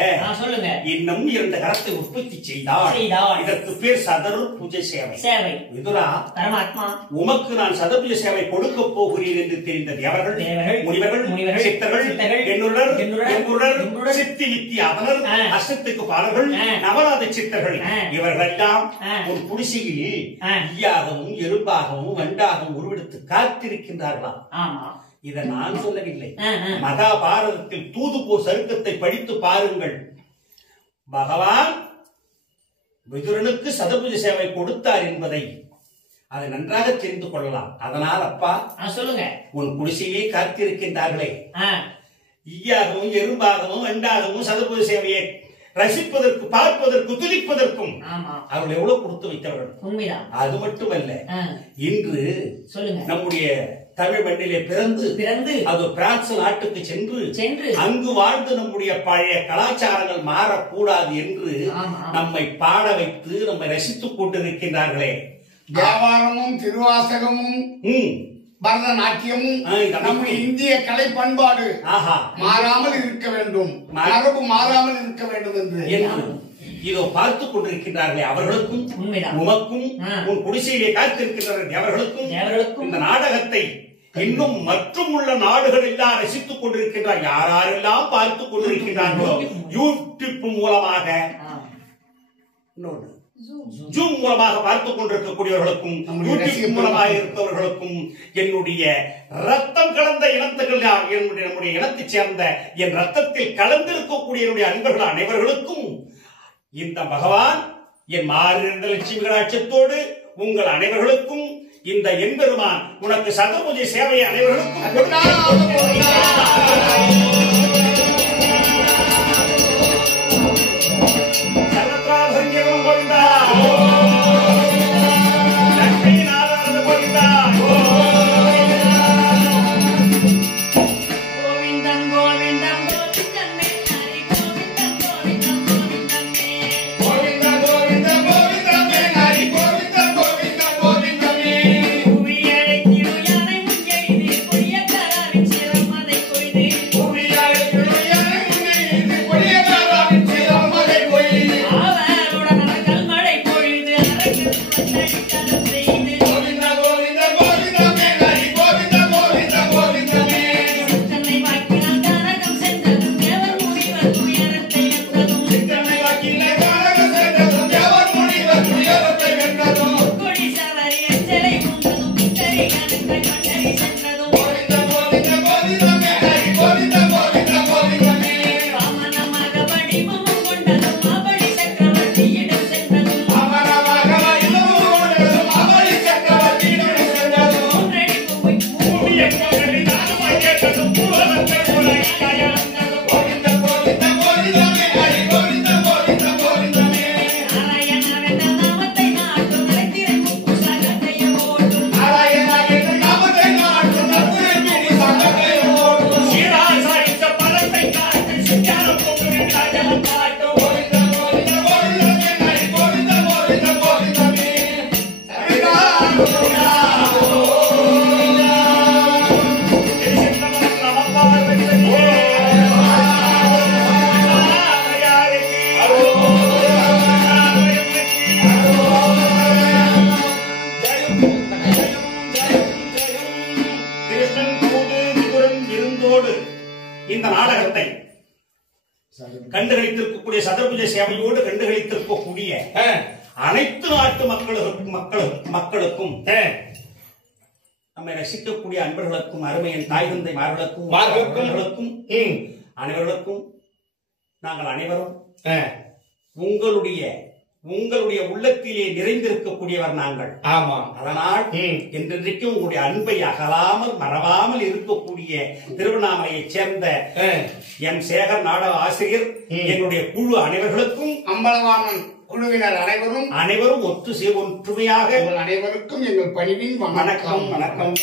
இன்னும் 2 கரத்தை உற்பத்தி செய்தால் இதற்கு பேர் சதரு பூஜை சேவை. விதுரா, உமக்கு நான் சதபூஜ சேவை கொடுக்க போகிறேன் என்று தெரிந்த தேவர்கள், முனிவர்கள், சித்தர்கள், எண்ணுரர், சித்தி வித்தியாதனர், அசத்துக்கு பாலர்கள், நவராத சித்தர்கள், இவர்களெல்லாம் ஒரு குடிசையில் ஈயாகவும் எறும்பாகவும் வண்டாகவும் உருவெடுத்து காத்திருக்கின்றார்களாம். இதை நான் சொல்லவில்லை. மகாபாரதத்தில் தூதுபோர் சருக்கத்தை படித்து பாருங்கள். பகவான் விதுரனுக்கு சதபூஜ சேவை கொடுத்தார் என்பதை அதை நன்றாக தெரிந்து கொள்ளலாம். அதனால் அப்பா சொல்லுங்க, உன் குடிசையிலே காத்திருக்கின்றார்களே, ஈயாகவும் எறும்பாகவும் வண்டாகவும் சதபூஜ சேவையை ரசிப்பதற்கு, பார்ப்பதற்கு, துதிப்பதற்கும் அவர்கள் எவ்வளவு கொடுத்து வைத்தவர்கள். அது மட்டுமல்ல, இன்று நம்முடைய தமிழ் மண்ணிலே பிறந்து அது பிரான்ஸ் நாட்டுக்கு சென்று அங்கு வாழ்ந்து நம்முடைய பழைய கலாச்சாரங்கள் மாறக்கூடாது என்று நம்மை பாட வைத்து நம்மை ரசித்துக் கொண்டிருக்கின்றார்களே. வியாபாரமும் திருவாசகமும் பரதநாட்டியமும் நம்முடைய இந்திய கலை பண்பாடு மாறாமல் இருக்க வேண்டும், மரபு மாறாமல் இருக்க வேண்டும் என்று இதோ பார்த்துக் கொண்டிருக்கின்றார்களே, அவர்களுக்கும் உமக்கும் உன் குடிசையிலே காத்திருக்கின்றார்கள் அவர்களுக்கும் இந்த நாடகத்தை இன்னும் மற்றும் உள்ள நாடுகள் எல்லாம் ரசித்துக் கொண்டிருக்கின்றார். யாரெல்லாம் பார்த்துக் கொண்டிருக்கின்றார்களோ யூடியூப் மூலமாக, ஜூம் மூலமாக பார்த்துக் கொண்டிருக்கக்கூடியவர்களுக்கும், யூடியூப் மூலமாக இருப்பவர்களுக்கும் என்னுடைய ரத்தம் கலந்த இனத்துகள், நம்முடைய இனத்தைச் சேர்ந்த என் ரத்தத்தில் கலந்திருக்கக்கூடிய என்னுடைய அன்பர்கள் அனைவர்களுக்கும் இந்த பகவான் என் மாறிருந்த லட்சுமி கடாட்சத்தோடு உங்கள் அனைவர்களுக்கும் இந்த எம்பெருமான் உனக்கு சதபூஜை சேவை அனைவர்களுக்கும் இந்த நாடகத்தை கண்டுகளித்திருக்கக்கூடிய சதுர்புஜ சேவையோடு கண்டுகளித்திருக்கக்கூடிய அனைத்து நாட்டு மக்களுக்கும் நம்மை ரசிக்கக்கூடிய அன்பர்களுக்கும் அருமையின் தாய் தந்தை மார்களுக்கும் அனைவர்களுக்கும் நாங்கள் அனைவரும் உங்களுடைய உள்ளத்திலே நிறைந்திருக்கக்கூடியவர் நாங்கள். ஆமாம். அதனால் என்றென்றைக்கும் உங்களுடைய அன்பை அகலாமல் மறவாமல் இருக்கக்கூடிய திருவண்ணாமலையைச் சேர்ந்த எம் சேகர் நாடக ஆசிரியர் என்னுடைய குழு அனைவர்களுக்கும் அம்பலவாணன் குழுவினர் அனைவரும் ஒற்றுமையாக அனைவருக்கும் எங்கள் பணிவின் வணக்கம்.